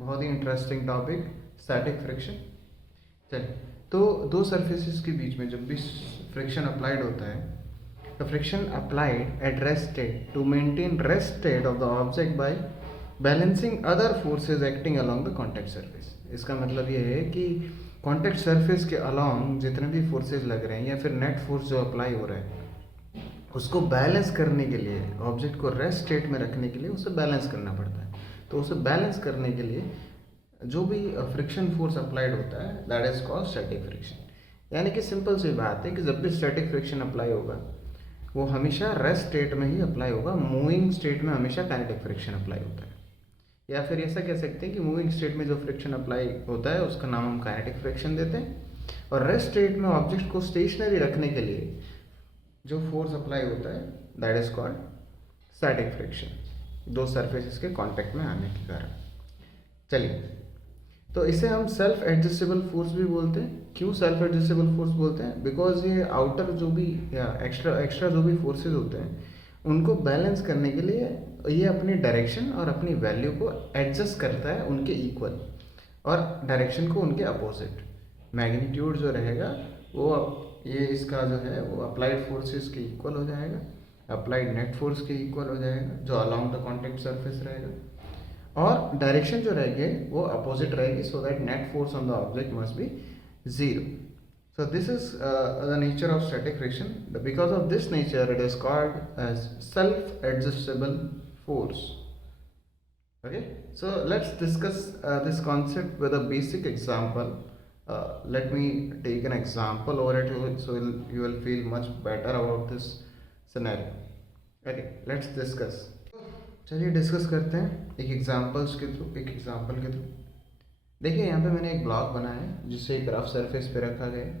बहुत ही interesting topic, static friction. चलिए, तो दो सरफेसेस के बीच में जब भी फ्रिक्शन अप्लाइड होता है, the friction applied at rest state to maintain rest state of the object by balancing other forces acting along the contact surface। इसका मतलब ये है कि कॉन्टैक्ट सरफेस के अलॉन्ग जितने भी फोर्सेस लग रहे हैं या फिर नेट फोर्स जो अप्लाई हो रहा है उसको बैलेंस करने के लिए, ऑब्जेक्ट को रेस्ट स्टेट में रखने के लिए उसे बैलेंस करना पड़ता है। तो उसे बैलेंस करने के लिए जो भी फ्रिक्शन फोर्स अप्लाइड होता है that is called static friction. यानी कि सिंपल सी बात है कि जब भी स्टैटिक फ्रिक्शन अप्लाई होगा वो हमेशा रेस्ट स्टेट में ही अप्लाई होगा, मूविंग स्टेट में हमेशा काइनेटिक फ्रिक्शन अप्लाई होता है। या फिर ऐसा कह सकते हैं कि मूविंग स्टेट में जो फ्रिक्शन अप्लाई होता है उसका नाम हम काइनेटिक फ्रिक्शन देते हैं, और रेस्ट स्टेट में ऑब्जेक्ट को स्टेशनरी रखने के लिए जो फोर्स अप्लाई होता है that is called static friction, दो सरफेसेस के कांटेक्ट में आने के कारण। चलिए, तो इसे हम सेल्फ एडजस्टेबल फोर्स भी बोलते हैं। क्यों सेल्फ एडजस्टेबल फोर्स बोलते हैं? बिकॉज ये आउटर जो भी या एक्स्ट्रा जो भी फोर्सेस होते हैं उनको बैलेंस करने के लिए ये अपनी डायरेक्शन और अपनी वैल्यू को एडजस्ट करता है उनके इक्वल, और डायरेक्शन को उनके अपोजिट। मैग्नीट्यूड जो रहेगा वो ये इसका जो है वो अप्लाइड फोर्सेस के इक्वल हो जाएगा, अप्लाइड नेट फोर्स के इक्वल हो जाएगा जो अलॉन्ग द कॉन्टैक्ट सरफेस रहेगा, और डायरेक्शन जो रहेगी वो अपोजिट रहेगी, so that net force on the object must be zero. So this is the nature of static friction. Because of this nature it is called as self adjustable force. Okay, so let's discuss this concept with a basic example. Let me take an example over it so you will feel much better about this scenario. Okay, let's discuss. चलिए discuss करते हैं एक example के through. देखिए, यहाँ पे मैंने एक ब्लॉक बनाया है जिसे एक रफ सरफेस पे रखा गया है,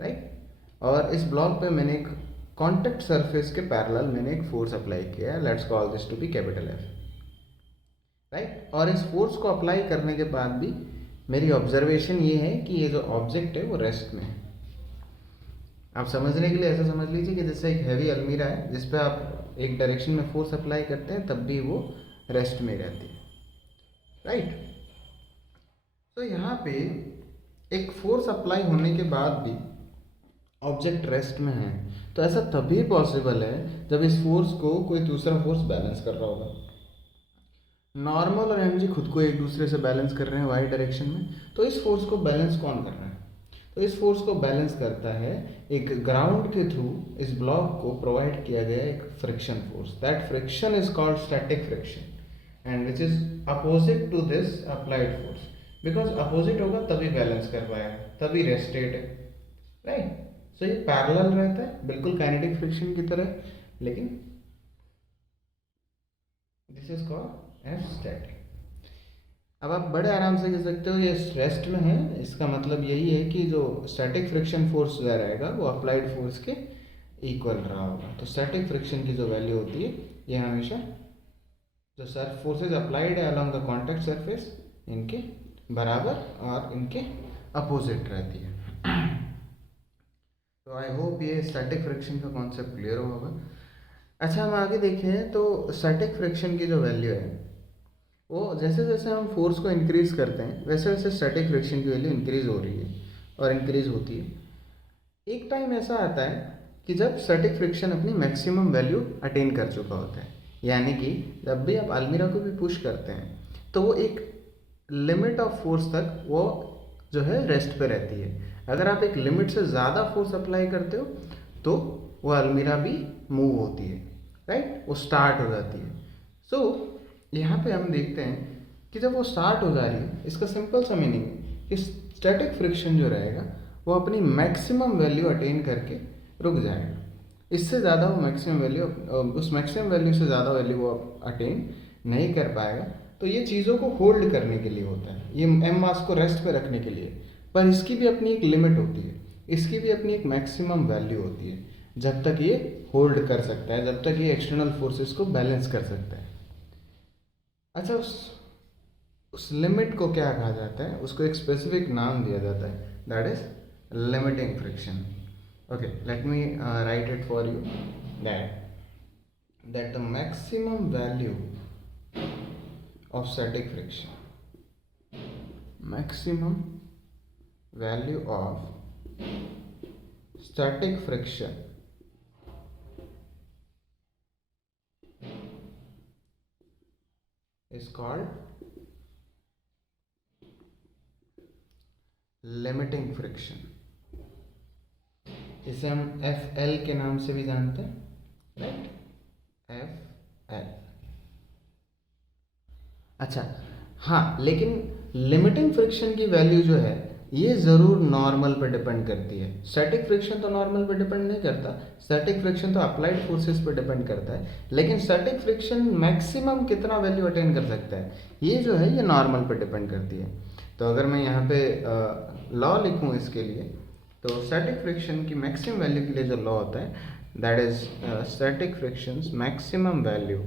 राइट। और इस ब्लॉक पे मैंने एक कॉन्टैक्ट सरफेस के पैरेलल मैंने एक फोर्स अप्लाई किया है, let's call this to be capital F, right. और इस फोर्स को अप्लाई करने के बाद भी मेरी ऑब्जर्वेशन ये है कि ये जो ऑब्जेक्ट है वो रेस्ट में है। आप समझने के लिए ऐसा समझ लीजिए कि जैसे एक हैवी अलमीरा है जिस पे आप एक डायरेक्शन में फोर्स अप्लाई करते हैं तब भी वो रेस्ट में रहती है, राइट। तो यहाँ पे एक फोर्स अप्लाई होने के बाद भी ऑब्जेक्ट रेस्ट में है, तो ऐसा तभी पॉसिबल है जब इस फोर्स को कोई दूसरा फोर्स बैलेंस कर रहा होगा। नॉर्मल और एमजी खुद को एक दूसरे से बैलेंस कर रहे हैं वाई डायरेक्शन में, तो इस फोर्स को बैलेंस कौन कर रहा है? तो इस फोर्स को बैलेंस करता है एक ग्राउंड के थ्रू इस ब्लॉक को प्रोवाइड किया गया एक friction force. That friction is called static friction and which is opposite to this applied force. Because opposite होगा तभी बैलेंस कर पाएगा, तभी रेस्टेड है, राइट। सो ये पैरेलल रहता है बिल्कुल काइनेटिक फ्रिक्शन की तरह, लेकिन this is called as static. अब आप बड़े आराम से कह सकते हो ये रेस्ट में है, इसका मतलब यही है कि जो स्टैटिक फ्रिक्शन फोर्स जो रहेगा वो अप्लाइड फोर्स के इक्वल रहा होगा। तो स्टैटिक फ्रिक्शन की जो वैल्यू होती है ये हमेशा जो फोर्सेज अप्लाइड है अलॉन्ग द कॉन्टैक्ट सरफेस इनके बराबर और इनके अपोजिट रहती है। तो आई होप ये स्टैटिक फ्रिक्शन का कॉन्सेप्ट क्लियर होगा। अच्छा, हम आगे देखें तो स्टैटिक फ्रिक्शन की जो वैल्यू है वो जैसे जैसे हम फोर्स को इंक्रीज करते हैं वैसे वैसे स्टैटिक फ्रिक्शन की वैल्यू इंक्रीज हो रही है और इंक्रीज होती है। एक टाइम ऐसा आता है कि जब स्टैटिक फ्रिक्शन अपनी मैक्सिमम वैल्यू अटेन कर चुका होता है, यानी कि जब भी आप अलमीरा को भी पुश करते हैं तो वो एक लिमिट ऑफ फोर्स तक वो जो है रेस्ट पे रहती है। अगर आप एक लिमिट से ज़्यादा फोर्स अप्लाई करते हो तो वो अलमीरा भी मूव होती है, राइट, वो स्टार्ट हो जाती है। सो यहाँ पे हम देखते हैं कि जब वो स्टार्ट हो जा रही है, इसका सिंपल सा मीनिंग है कि स्टैटिक फ्रिक्शन जो रहेगा वो अपनी मैक्सिमम वैल्यू अटेन करके रुक जाएगा। इससे ज़्यादा वो मैक्सिमम वैल्यू, उस मैक्सिमम वैल्यू से ज़्यादा वैल्यू वो अटेन नहीं कर पाएगा। तो ये चीज़ों को होल्ड करने के लिए होता है, ये एम मास को रेस्ट पे रखने के लिए, पर इसकी भी अपनी एक लिमिट होती है, इसकी भी अपनी एक मैक्सिमम वैल्यू होती है जब तक ये होल्ड कर सकता है, जब तक ये एक्सटर्नल फोर्सेस को बैलेंस कर सकता है। अच्छा, उस लिमिट को क्या कहा जाता है? उसको एक स्पेसिफिक नाम दिया जाता है, that is limiting friction. Okay, let me right it for you that the maximum value of static friction maximum value of static friction is called limiting friction. इसे हम FL के नाम से भी जानते हैं, राइट, FL. अच्छा हाँ, लेकिन लिमिटिंग फ्रिक्शन की वैल्यू जो है ये ज़रूर नॉर्मल पर डिपेंड करती है. स्टैटिक फ्रिक्शन तो नॉर्मल पर डिपेंड नहीं करता, स्टैटिक फ्रिक्शन तो अप्लाइड फोर्सेस पर डिपेंड करता है, लेकिन स्टैटिक फ्रिक्शन मैक्सिमम कितना वैल्यू अटेन कर सकता है ये जो है ये नॉर्मल पर डिपेंड करती है. तो अगर मैं यहाँ पे लॉ लिखूँ इसके लिए, तो स्टैटिक फ्रिक्शन की मैक्सिमम वैल्यू के लिए जो लॉ होता है that is static frictions maximum value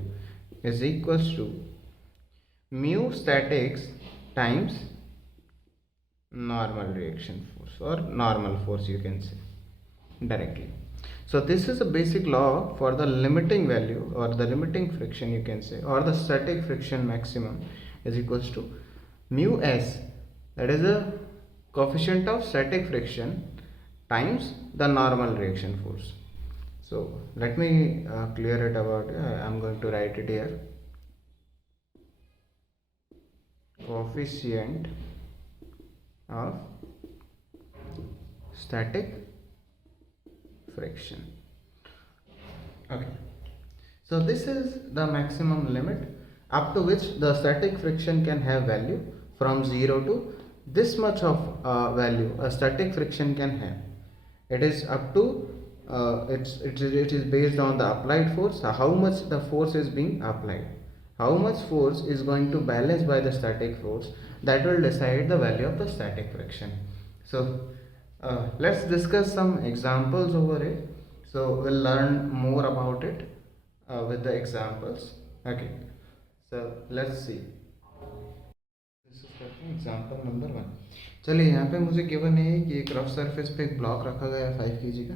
is equals to mu statics times normal reaction force or normal force, you can say directly. So this is a basic law for the limiting value or the limiting friction, you can say, or the static friction maximum is equals to mu s, that is a coefficient of static friction times the normal reaction force. So let me clear it about I'm going to write it here. Coefficient of static friction. Okay, so this is the maximum limit up to which the static friction can have value. From 0 to this much of value a static friction can have. It is up to it is based on the applied force, how much the force is being applied, how much force is going to balance by the static force, that will decide the value of the static friction. So let's discuss some examples over it. So we'll learn more about it with the examples. Okay, so let's see. This is example number 1. चलिए यहाँ पे मुझे given है कि एक rough surface पे एक block रखा गया है 5 kg का,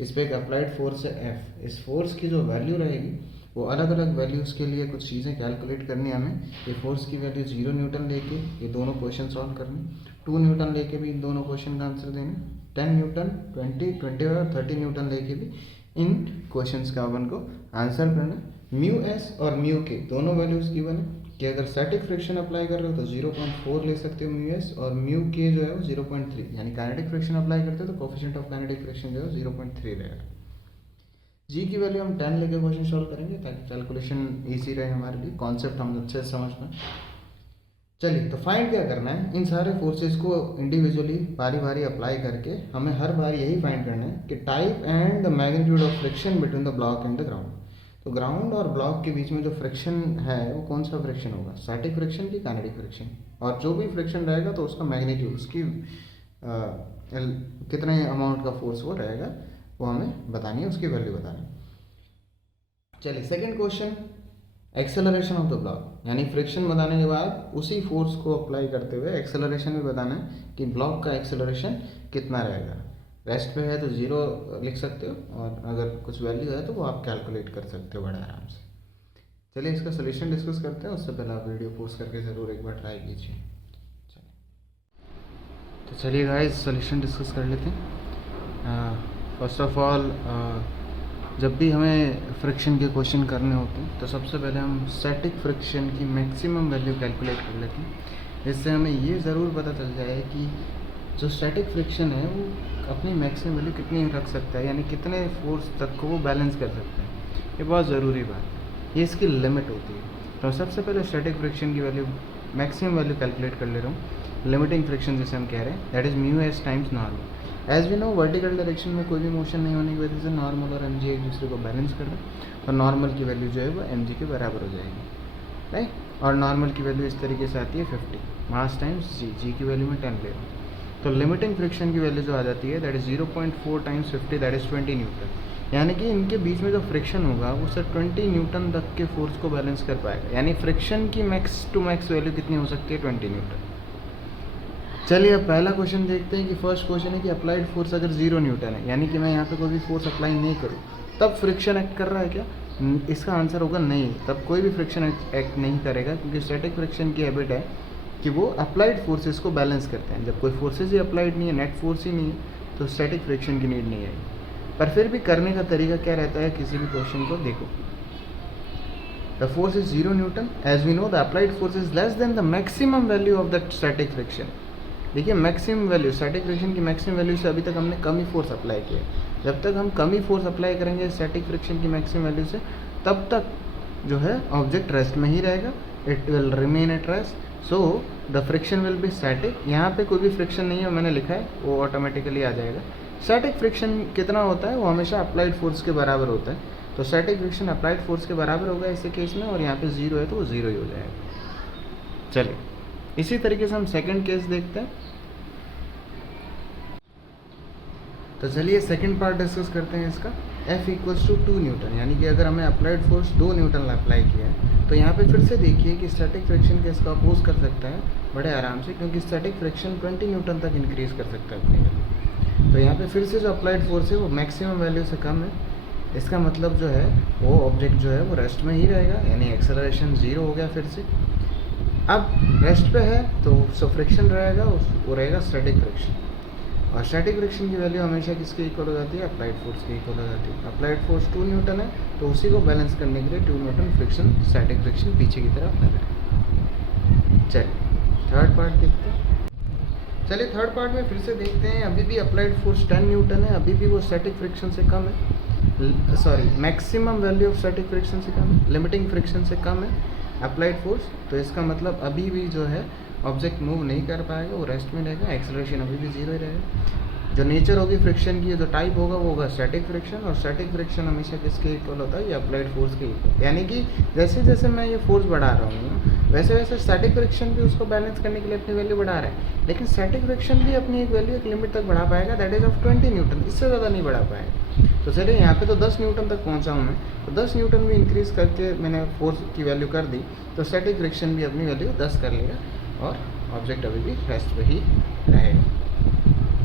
इस पे एक अप्लाइड फोर्स है F. इस फोर्स की जो वैल्यू रहेगी वो अलग अलग वैल्यूज़ के लिए कुछ चीज़ें कैलकुलेट करनी है हमें. ये फोर्स की वैल्यू 0 न्यूटन लेके ये दोनों क्वेश्चन सॉल्व करने, 2 न्यूटन लेके भी इन दोनों क्वेश्चन का आंसर देना, 10 न्यूटन 20 और 30 न्यूटन लेके भी इन क्वेश्चंस का अपन को आंसर करना. म्यू एस और म्यू के दोनों वैल्यूज़ गिवन है कि अगर स्टैटिक फ्रिक्शन अप्लाई कर रहे हो तो 0.4 ले सकते हो म्यू एस, और म्यू के जो है वो 0.3, यानी काइनेटिक फ्रिक्शन अप्लाई करते हो तो कोफिशिएंट ऑफ काइनेटिक फ्रिक्शन जो है 0.3 रहेगा. जी की वैल्यू हम 10 लेके क्वेश्चन सॉल्व करेंगे ताकि कैलकुलेशन ईजी रहे हमारे लिए, कॉन्सेप्ट हम अच्छे से समझ पाएँ. चलिए तो फाइंड क्या करना है, इन सारे फोर्सेस को इंडिविजुअली बारी बारी अप्लाई करके हमें हर बार यही फाइंड करना है कि type and the magnitude of friction between the block and the ground. तो ग्राउंड और ब्लॉक के बीच में जो फ्रिक्शन है वो कौन सा फ्रिक्शन होगा, स्टैटिक फ्रिक्शन की काइनेटिक फ्रिक्शन, और जो भी फ्रिक्शन रहेगा तो उसका मैग्नीट्यूड, उसकी कितने अमाउंट का फोर्स वो रहेगा वो हमें बतानी है, उसकी वैल्यू बतानी है. चलिए second question, acceleration of the block, यानी फ्रिक्शन बताने के बाद उसी फोर्स को अप्लाई करते हुए एक्सेलरेशन भी बताना है कि ब्लॉक का एक्सेलरेशन कितना रहेगा. रेस्ट पे है तो 0 लिख सकते हो, और अगर कुछ वैल्यू है तो वो आप कैलकुलेट कर सकते हो बड़े आराम से. चलिए इसका सोल्यूशन डिस्कस करते हैं, उससे पहले आप वीडियो पोस्ट करके ज़रूर एक बार ट्राई कीजिए. तो चलिए गाइस सोल्यूशन डिस्कस कर लेते हैं. फर्स्ट ऑफ ऑल जब भी हमें फ्रिक्शन के क्वेश्चन करने होते हैं तो सबसे पहले हम स्टैटिक फ्रिक्शन की मैक्सिमम वैल्यू कैलकुलेट कर लेते हैं, जिससे हमें ये ज़रूर पता चल जाए कि जो स्टैटिक फ्रिक्शन है वो अपनी मैक्सिमम वैल्यू कितनी रख सकता है, यानी कितने फोर्स तक को वो बैलेंस कर सकता है. ये बहुत ज़रूरी बात है, ये इसकी लिमिट होती है. तो सबसे पहले स्टैटिक फ्रिक्शन की वैल्यू मैक्सिमम वैल्यू कैलकुलेट कर ले रहा हूँ. लिमिटिंग फ्रिक्शन जिसे हम कह रहे हैं that is mu S times normal. As we know vertical direction में कोई भी मोशन नहीं होने की वजह से नॉर्मल और एम जी एक दूसरे को बैलेंस कर रहे हैं, और नॉर्मल की वैल्यू जो है वो एम जी के बराबर हो जाएगी, राइट. और नॉर्मल की वैल्यू इस तरीके से आती है 50 मास टाइम्स जी, जी की वैल्यू में 10 ले रहा हूँ. तो लिमिटिंग फ्रिक्शन की वैल्यू जो आ जाती है that is 0.4 times 50 that is 20 Newton, यानी कि इनके बीच में जो फ्रिक्शन होगा वो सिर्फ 20 न्यूटन तक के फोर्स को बैलेंस कर पाएगा, यानी फ्रिक्शन की मैक्स टू मैक्स वैल्यू कितनी हो सकती है 20 न्यूटन. चलिए अब पहला क्वेश्चन देखते हैं कि फर्स्ट क्वेश्चन है कि अप्लाइड फोर्स अगर 0 न्यूटन है, यानी कि मैं यहाँ पे कोई भी फोर्स अप्लाई नहीं करूँ तब फ्रिक्शन एक्ट कर रहा है क्या, इसका आंसर होगा नहीं, तब कोई भी फ्रिक्शन एक्ट नहीं करेगा, क्योंकि स्टैटिक फ्रिक्शन की हैबिट है कि वो अप्लाइड फोर्सेस को बैलेंस करते हैं। जब कोई फोर्सेस ही अप्लाइड नहीं है, नेट फोर्स ही नहीं है, तो स्टैटिक फ्रिक्शन की नीड नहीं आएगी। पर फिर भी करने का तरीका क्या रहता है, किसी भी क्वेश्चन को देखो, the force is 0 newton, as we know the applied force is less than the maximum value of the static friction. देखिए मैक्सिमम वैल्यू, स्टैटिक फ्रिक्शन की मैक्सिमम वैल्यू से अभी तक हमने कम ही फोर्स अप्लाई किया। जब तक हम कम ही फोर्स अप्लाई करेंगे स्टैटिक फ्रिक्शन की मैक्सिमम वैल्यू से, तब तक जो है ऑब्जेक्ट रेस्ट में ही रहेगा, it will remain at rest, so the friction will be static. यहाँ पे कोई भी फ्रिक्शन नहीं है, मैंने लिखा है, वो ऑटोमेटिकली आ जाएगा। स्टैटिक फ्रिक्शन कितना होता है, वो हमेशा अप्लाइड फोर्स के बराबर होता है, तो स्टैटिक फ्रिक्शन अप्लाइड फोर्स के बराबर होगा इसी केस में, और यहाँ पे 0 है तो वो 0 ही हो जाएगा। चलिए इसी तरीके से हम सेकंड केस देखते हैं। तो चलिए सेकंड पार्ट डिस्कस करते हैं इसका। F इक्वल्स टू 2 न्यूटन, यानी कि अगर हमें अप्लाइड फोर्स 2 न्यूटन अप्लाई किया है, तो यहाँ पे फिर से देखिए कि स्टैटिक फ्रिक्शन के इसका अपोज कर सकता है बड़े आराम से, क्योंकि स्टैटिक फ्रिक्शन 20 न्यूटन तक इंक्रीज कर सकता है अपने। तो यहाँ पे फिर से जो अप्लाइड फोर्स है वो मैक्सिमम वैल्यू से कम है, इसका मतलब जो है वो ऑब्जेक्ट जो है वो रेस्ट में ही रहेगा, यानी एक्सेलरेशन 0 हो गया फिर से। अब रेस्ट पे है तो फ्रिक्शन रहेगा, वो रहेगा स्टैटिक फ्रिक्शन, और स्टैटिक फ्रिक्शन की वैल्यू हमेशा किसके इक्वल हो जाती है, अप्लाइड फोर्स के इक्वल हो जाती है। अप्लाइड फोर्स 2 न्यूटन है, तो उसी को बैलेंस करने के लिए 2 न्यूटन फ्रिक्शन, स्टैटिक फ्रिक्शन पीछे की तरफ आ जाए। चलिए थर्ड पार्ट देखते हैं। चलिए थर्ड पार्ट में फिर से देखते हैं, अभी भी अप्लाइड फोर्स 10 न्यूटन है, अभी भी वो स्टैटिक फ्रिक्शन से कम है, sorry maximum value of static friction से कम है, लिमिटिंग फ्रिक्शन से कम है अप्लाइड फोर्स। तो इसका मतलब अभी भी जो है ऑब्जेक्ट मूव नहीं कर पाएगा, वो रेस्ट में रहेगा, एक्सेलरेशन अभी भी 0 ही रहेगा। जो नेचर होगी फ्रिक्शन की, जो टाइप होगा वो होगा स्टैटिक फ्रिक्शन, और स्टैटिक फ्रिक्शन हमेशा किसके इक्वल होता है, ये अप्लाइड फोर्स के इक्वल। यानी कि जैसे जैसे मैं ये फोर्स बढ़ा रहा हूँ, वैसे वैसे स्टैटिक फ्रिक्शन भी उसको बैलेंस करने के लिए अपनी वैल्यू बढ़ा रहा है, लेकिन स्टैटिक फ्रिक्शन भी अपनी एक वैल्यू, एक लिमिट तक बढ़ा पाएगा, दैट इज ऑफ 20 न्यूटन, इससे ज़्यादा नहीं बढ़ा पाएगा। तो चलिए यहाँ पे तो 10 न्यूटन तक पहुँचा हूँ मैं, तो 10 न्यूटन भी इंक्रीज़ करके मैंने फोर्स की वैल्यू कर दी, तो स्टैटिक फ्रिक्शन भी अपनी वैल्यू 10 कर लेगा, और ऑब्जेक्ट अभी भी रेस्ट पे ही रहेगा।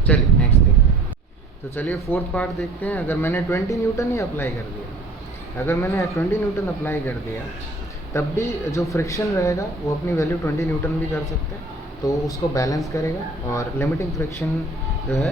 चलिए नेक्स्ट देखते हैं। तो चलिए फोर्थ पार्ट देखते हैं। अगर मैंने 20 न्यूटन ही अप्लाई कर दिया, अगर मैंने 20 न्यूटन अप्लाई कर दिया, तब भी जो फ्रिक्शन रहेगा वो अपनी वैल्यू 20 न्यूटन भी कर सकते हैं, तो उसको बैलेंस करेगा, और लिमिटिंग फ्रिक्शन जो है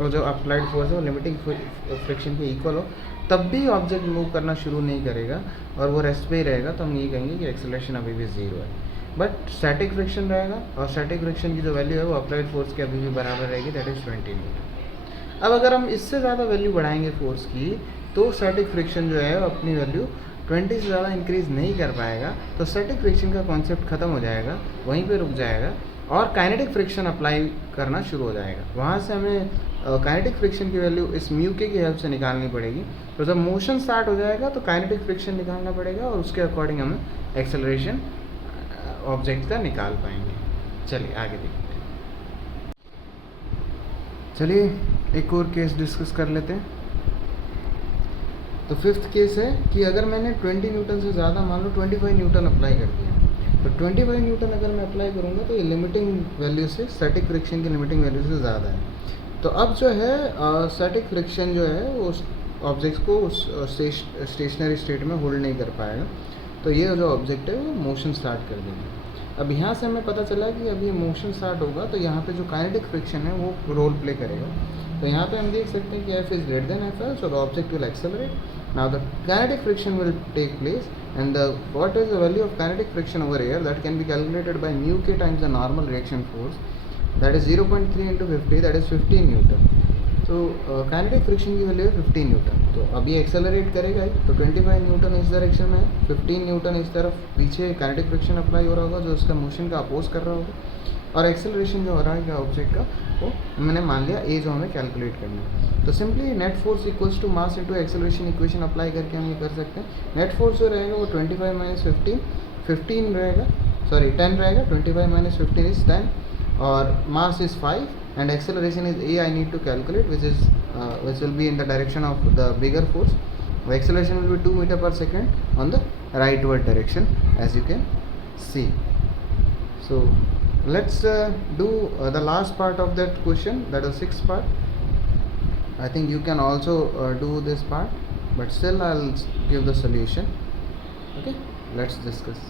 और जो अप्लाइड फोर्स है वो लिमिटिंग फ्रिक्शन के इक्वल हो, तब भी ऑब्जेक्ट मूव करना शुरू नहीं करेगा और वो रेस्ट पे ही रहेगा, तो हम ये कहेंगे कि एक्सेलरेशन अभी भी 0 है। बट स्टैटिक फ्रिक्शन रहेगा, और स्टैटिक फ्रिक्शन की जो वैल्यू है वो अप्लाइड फोर्स के अभी भी बराबर रहेगी, दैट इज़ 20 न्यूटन। अब अगर हम इससे ज़्यादा वैल्यू बढ़ाएंगे फोर्स की, तो स्टैटिक फ्रिक्शन जो है वो अपनी वैल्यू 20 से ज़्यादा इंक्रीज़ नहीं कर पाएगा, तो स्टैटिक फ्रिक्शन का कॉन्सेप्ट ख़त्म हो जाएगा, वहीं पे रुक जाएगा, और काइनेटिक फ्रिक्शन अप्लाई करना शुरू हो जाएगा। वहाँ से हमें काइनेटिक फ्रिक्शन की वैल्यू इस म्यू के की हेल्प से निकालनी पड़ेगी। तो जब मोशन स्टार्ट हो जाएगा तो काइनेटिक फ्रिक्शन निकालना पड़ेगा, और उसके अकॉर्डिंग हमें एक्सेलरेशन ऑब्जेक्ट का निकाल पाएंगे। चलिए आगे देखते हैं। चलिए एक और केस डिस्कस कर लेते हैं। तो फिफ्थ केस है कि अगर मैंने 20 न्यूटन से ज़्यादा, मान लो 25 न्यूटन अप्लाई कर दिया, तो 25 न्यूटन अगर मैं अप्लाई करूँगा तो ये लिमिटिंग वैल्यू से, स्टैटिक फ्रिक्शन की लिमिटिंग वैल्यू से ज़्यादा है। तो अब जो है स्टैटिक फ्रिक्शन जो है वो ऑब्जेक्ट्स को उस स्टेशनरी स्टेट में होल्ड नहीं कर पाएगा, तो ये जो ऑब्जेक्ट है वो मोशन स्टार्ट कर देंगे। अब यहाँ से हमें पता चला कि अभी मोशन स्टार्ट होगा तो यहाँ पे जो काइनेटिक फ्रिक्शन है वो रोल प्ले करेगा। तो यहाँ पे हम देख सकते हैं कि F is greater than Fl, so the object will accelerate. Now the kinetic friction will take place, and what is the value of kinetic friction over here, that can be calculated by mu k times the normal reaction force, that is 0.3 into 50, that is 15 Newton. तो kinetic friction की value है 15 Newton, तो अभी accelerate करेगा ही, तो 25 Newton इस direction में है, 15 न्यूटन इस तरफ पीछे काइनेटिक फ्रिक्शन अप्लाई हो रहा होगा जो उसका मोशन का अपोज कर रहा होगा, और एक्सेलरेशन जो हो रहा है ऑब्जेक्ट का वो मैंने मान लिया ए जो हमें कैलकुलेट करना है। तो simply net force equals to mass into acceleration equation apply करके हम ये कर सकते हैं। नेट फोर्स जो रहेगा वो 25 माइनस 15 रहेगा, सॉरी 10 रहेगा, 25 माइनस 15 इज 10, और mass is 5, and acceleration is a I need to calculate, which will be in the direction of the bigger force. The acceleration will be 2 meter per second on the rightward direction, as you can see. So let's do the last part of that question, that is 6th part. I think you can also do this part, but still I'll give the solution. Okay, let's discuss.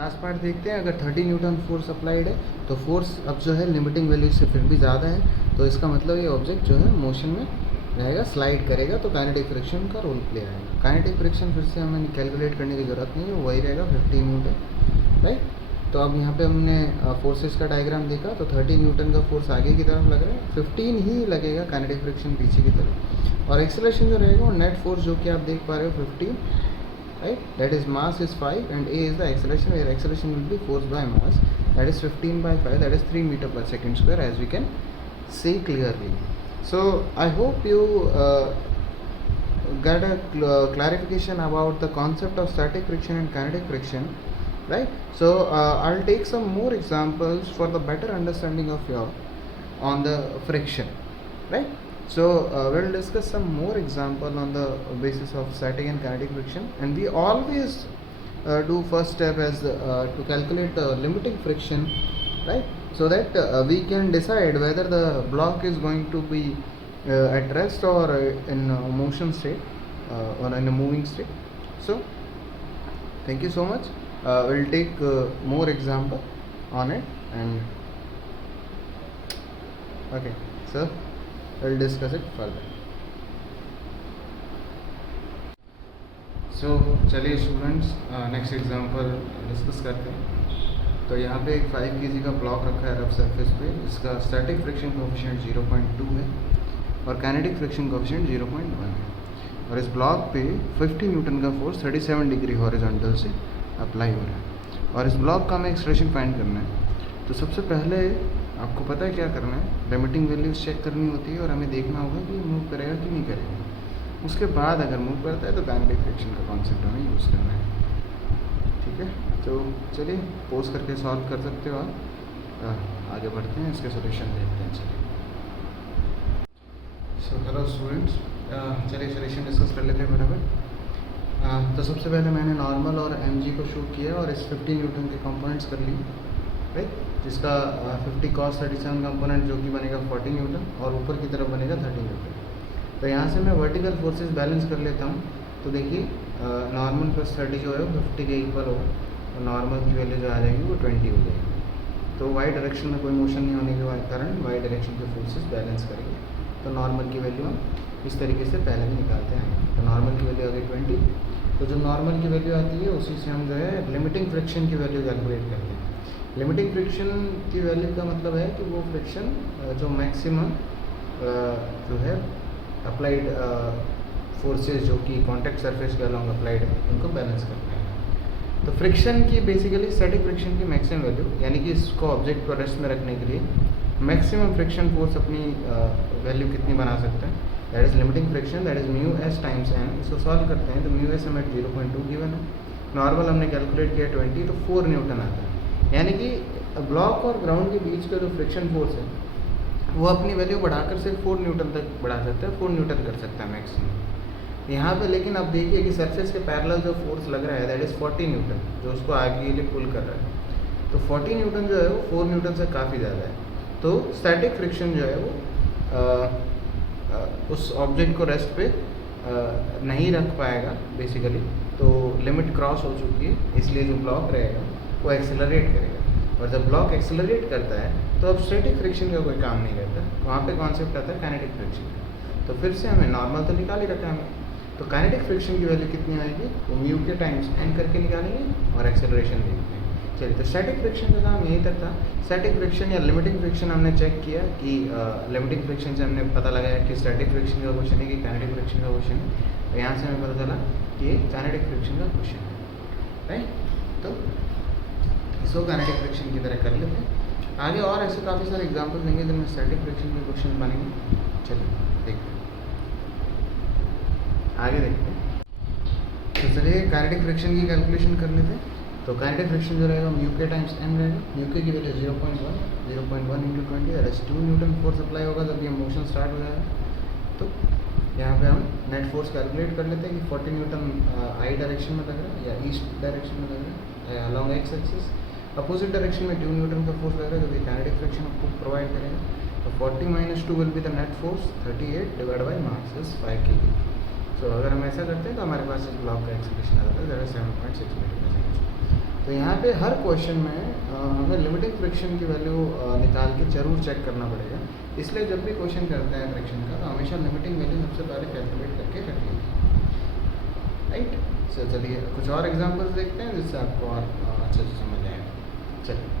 Last part देखते हैं। अगर 30 Newton force applied है तो force अब जो है limiting value से फिर भी ज़्यादा है, तो इसका मतलब ये ऑब्जेक्ट जो है मोशन में रहेगा, स्लाइड करेगा, तो काइनेटिक फ्रिक्शन का रोल प्ले आएगा। काइनेटिक फ्रिक्शन फिर से हमें कैलकुलेट करने की ज़रूरत नहीं है, वही रहेगा 15 न्यूटन, राइट। तो अब यहाँ पे हमने फोर्सेस का डायग्राम देखा, तो 30 न्यूटन का फोर्स आगे की तरफ लग रहा है, 15 ही लगेगा काइनेटिक फ्रिक्शन पीछे की तरफ, और एक्सेलरेशन जो रहेगा वो नेट फोर्स जो कि आप देख पा रहे हो 15, right, that is mass is 5 and a is the acceleration, where acceleration will be force by mass, that is 15 by 5, that is 3 meter per second square, as we can see clearly. So I hope you got a clarification about the concept of static friction and kinetic friction, right? So I'll take some more examples for the better understanding of your on the friction, right? So we'll discuss some more example on the basis of static and kinetic friction, and we always do first step as to calculate limiting friction, right? So that we can decide whether the block is going to be at rest or in motion state or in a moving state. So thank you so much. We'll take more example on it, and okay, so we'll discuss it further. So चलिए students next example discuss करते हैं। तो यहाँ पे एक 5 kg का block रखा है रफ सरफेस पे, जिसका स्टैटिक फ्रिक्शन कोफिशिएंट 0.2 है और काइनेटिक फ्रिक्शन कोफिशिएंट 0.1 है, और इस ब्लॉक पे 50 न्यूटन का फोर्स 37 डिग्री हॉरिजॉन्टल से अप्लाई हो रहा है, और इस ब्लॉक का हमें एक्सलेरेशन फाइंड करना है। तो सबसे पहले आपको पता है क्या करना है, लिमिटिंग वैल्यूज चेक करनी होती है और हमें देखना होगा कि मूव करेगा कि नहीं करेगा। उसके बाद अगर मूव करता है तो काइनेटिक फ्रिक्शन का कॉन्सेप्ट हमें यूज़ करना है, ठीक है। तो चलिए पोज करके सॉल्व कर सकते हो आप। आगे बढ़ते हैं, इसके सोल्यूशन देखते हैं। चलिए सो हेलो स्टूडेंट्स, चलिए सोल्यूशन डिस्कस कर लेते हैं बराबर। तो सबसे पहले मैंने नॉर्मल और mg को शो किया और इस 50 न्यूटन के कंपोनेंट्स कर लिए, राइट, जिसका 50 cos 37 कंपोनेंट जो कि बनेगा 40 न्यूटन और ऊपर की तरफ बनेगा 30 न्यूटन। तो यहाँ से मैं वर्टिकल फोर्सेस बैलेंस कर लेता हूँ। तो देखिए नॉर्मल प्लस 30 जो है वो 50 के इक्वल होगा, और नॉर्मल की वैल्यू जो आ जाएगी वो 20 हो जाएगी। तो वाई डायरेक्शन में कोई मोशन नहीं होने के कारण वाई डायरेक्शन के फोर्सेस बैलेंस करेंगे। तो नॉर्मल की वैल्यू हम इस तरीके से पहले भी निकालते हैं। तो नॉर्मल की वैल्यू आ गई 20, तो जो नॉर्मल की वैल्यू आती है उसी से हम जो है लिमिटिंग फ्रिक्शन की वैल्यू कैलकुलेट करते हैं। लिमिटिंग फ्रिक्शन की वैल्यू का मतलब है कि वो फ्रिक्शन जो मैक्सिमम जो है अप्लाइड फोर्सेस जो कि कॉन्टैक्ट सरफेस के अलॉन्ग अप्लाइड है उनको बैलेंस करते हैं। तो फ्रिक्शन की बेसिकली स्टैटिक फ्रिक्शन की मैक्सिमम वैल्यू, यानी कि इसको ऑब्जेक्ट को रेस्ट में रखने के लिए मैक्सिमम फ्रिक्शन फोर्स अपनी वैल्यू कितनी बना सकते हैं, that is limiting friction, that is mu S times N. इसको सॉल्व करते हैं तो म्यू एस हमें 0.2 गिवन है, नॉर्मल हमने कैलकुलेट किया 20, तो 4 न्यूटन आता है। यानी कि ब्लॉक और ग्राउंड के बीच का जो फ्रिक्शन फोर्स है वो अपनी वैल्यू बढ़ाकर सिर्फ 4 न्यूटन तक बढ़ा सकता है, 4 न्यूटन कर सकता है मैक्सिमम यहाँ पे। लेकिन अब देखिए कि सरफेस के पैरेलल जो फोर्स लग रहा है दैट इज़ 40 न्यूटन, जो उसको आगे के लिए पुल कर रहा है। तो 40 न्यूटन जो है वो 4 न्यूटन से काफ़ी ज़्यादा है। तो स्टैटिक फ्रिक्शन जो है वो उस ऑब्जेक्ट को रेस्ट पे नहीं रख पाएगा बेसिकली। तो लिमिट क्रॉस हो चुकी है, इसलिए जो ब्लॉक रहेगा वो एक्सेलरेट करेगा, और जब ब्लॉक एक्सेलरेट करता है तो अब स्टैटिक फ्रिक्शन का कोई काम नहीं करता, वहाँ पे कॉन्सेप्ट आता है काइनेटिक फ्रिक्शन का। तो फिर से हमें नॉर्मल तो निकाल ही रखा है हमें, तो काइनेटिक फ्रिक्शन की वैल्यू कितनी आएगी वो म्यू के टाइम्स एन करके निकालेंगे और एक्सेलरेशन देखते हैं। चलिए, तो स्टैटिक फ्रिक्शन का काम यहीं तक था। स्टैटिक फ्रिक्शन या लिमिटिंग फ्रिक्शन हमने चेक किया कि लिमिटिंग फ्रिक्शन से हमने पता लगाया कि स्टैटिक फ्रिक्शन का क्वेश्चन है कि काइनेटिक फ्रिक्शन का क्वेश्चन है। तो यहाँ से हमें पता चला कि ये काइनेटिक फ्रिक्शन का क्वेश्चन है, राइट। तो इसको काइनेटिक फ्रिक्शन की तरह कर लेते हैं। आगे और ऐसे काफ़ी सारे एग्जाम्पल देंगे जिनमें स्टैटिक फ्रिक्शन के क्वेश्चन बनेंगे। चलिए देखते हैं, आगे देखते हैं। तो चलिए काइनेटिक फ्रिक्शन की कैलकुलेशन कर लेते हैं। तो काइनेटिक फ्रिक्शन जो रहेगा म्यू के टाइम्स एन रहेगा। म्यू के की value 0.1 into 20, that is 2 Newton force apply होगा जब ये मोशन स्टार्ट हो जाएगा। तो यहाँ पे हम नेट फोर्स कैलकुलेट कर लेते हैं कि 40 न्यूटन आई डायरेक्शन में लग रहा है या ईस्ट डायरेक्शन में लग रहा है या along x axis. Opposite direction में 2 न्यूटन का फोर्स लग रहा है जो कि काइनेटिक फ्रिक्शन आपको प्रोवाइड करेगा। तो 40 - 2 will be the net force, 38 divide by mass is 5 kg। सो अगर हम ऐसा करते हैं तो हमारे पास इस ब्लॉक का एक्सप्रेशन आ जाता है, दैट इज 7.6 मीटर पर सेकंड। तो यहाँ पे हर क्वेश्चन में हमें लिमिटिंग फ्रिक्शन की वैल्यू निकाल के जरूर चेक करना पड़ेगा। इसलिए जब भी क्वेश्चन करते हैं फ्रिक्शन का तो हमेशा लिमिटिंग वैल्यू सबसे पहले कैलकुलेट करके रखिए, राइट। सो चलिए कुछ और एग्जांपल्स देखते हैं जिससे आपको और अच्छे से समझ आएगा। चलिए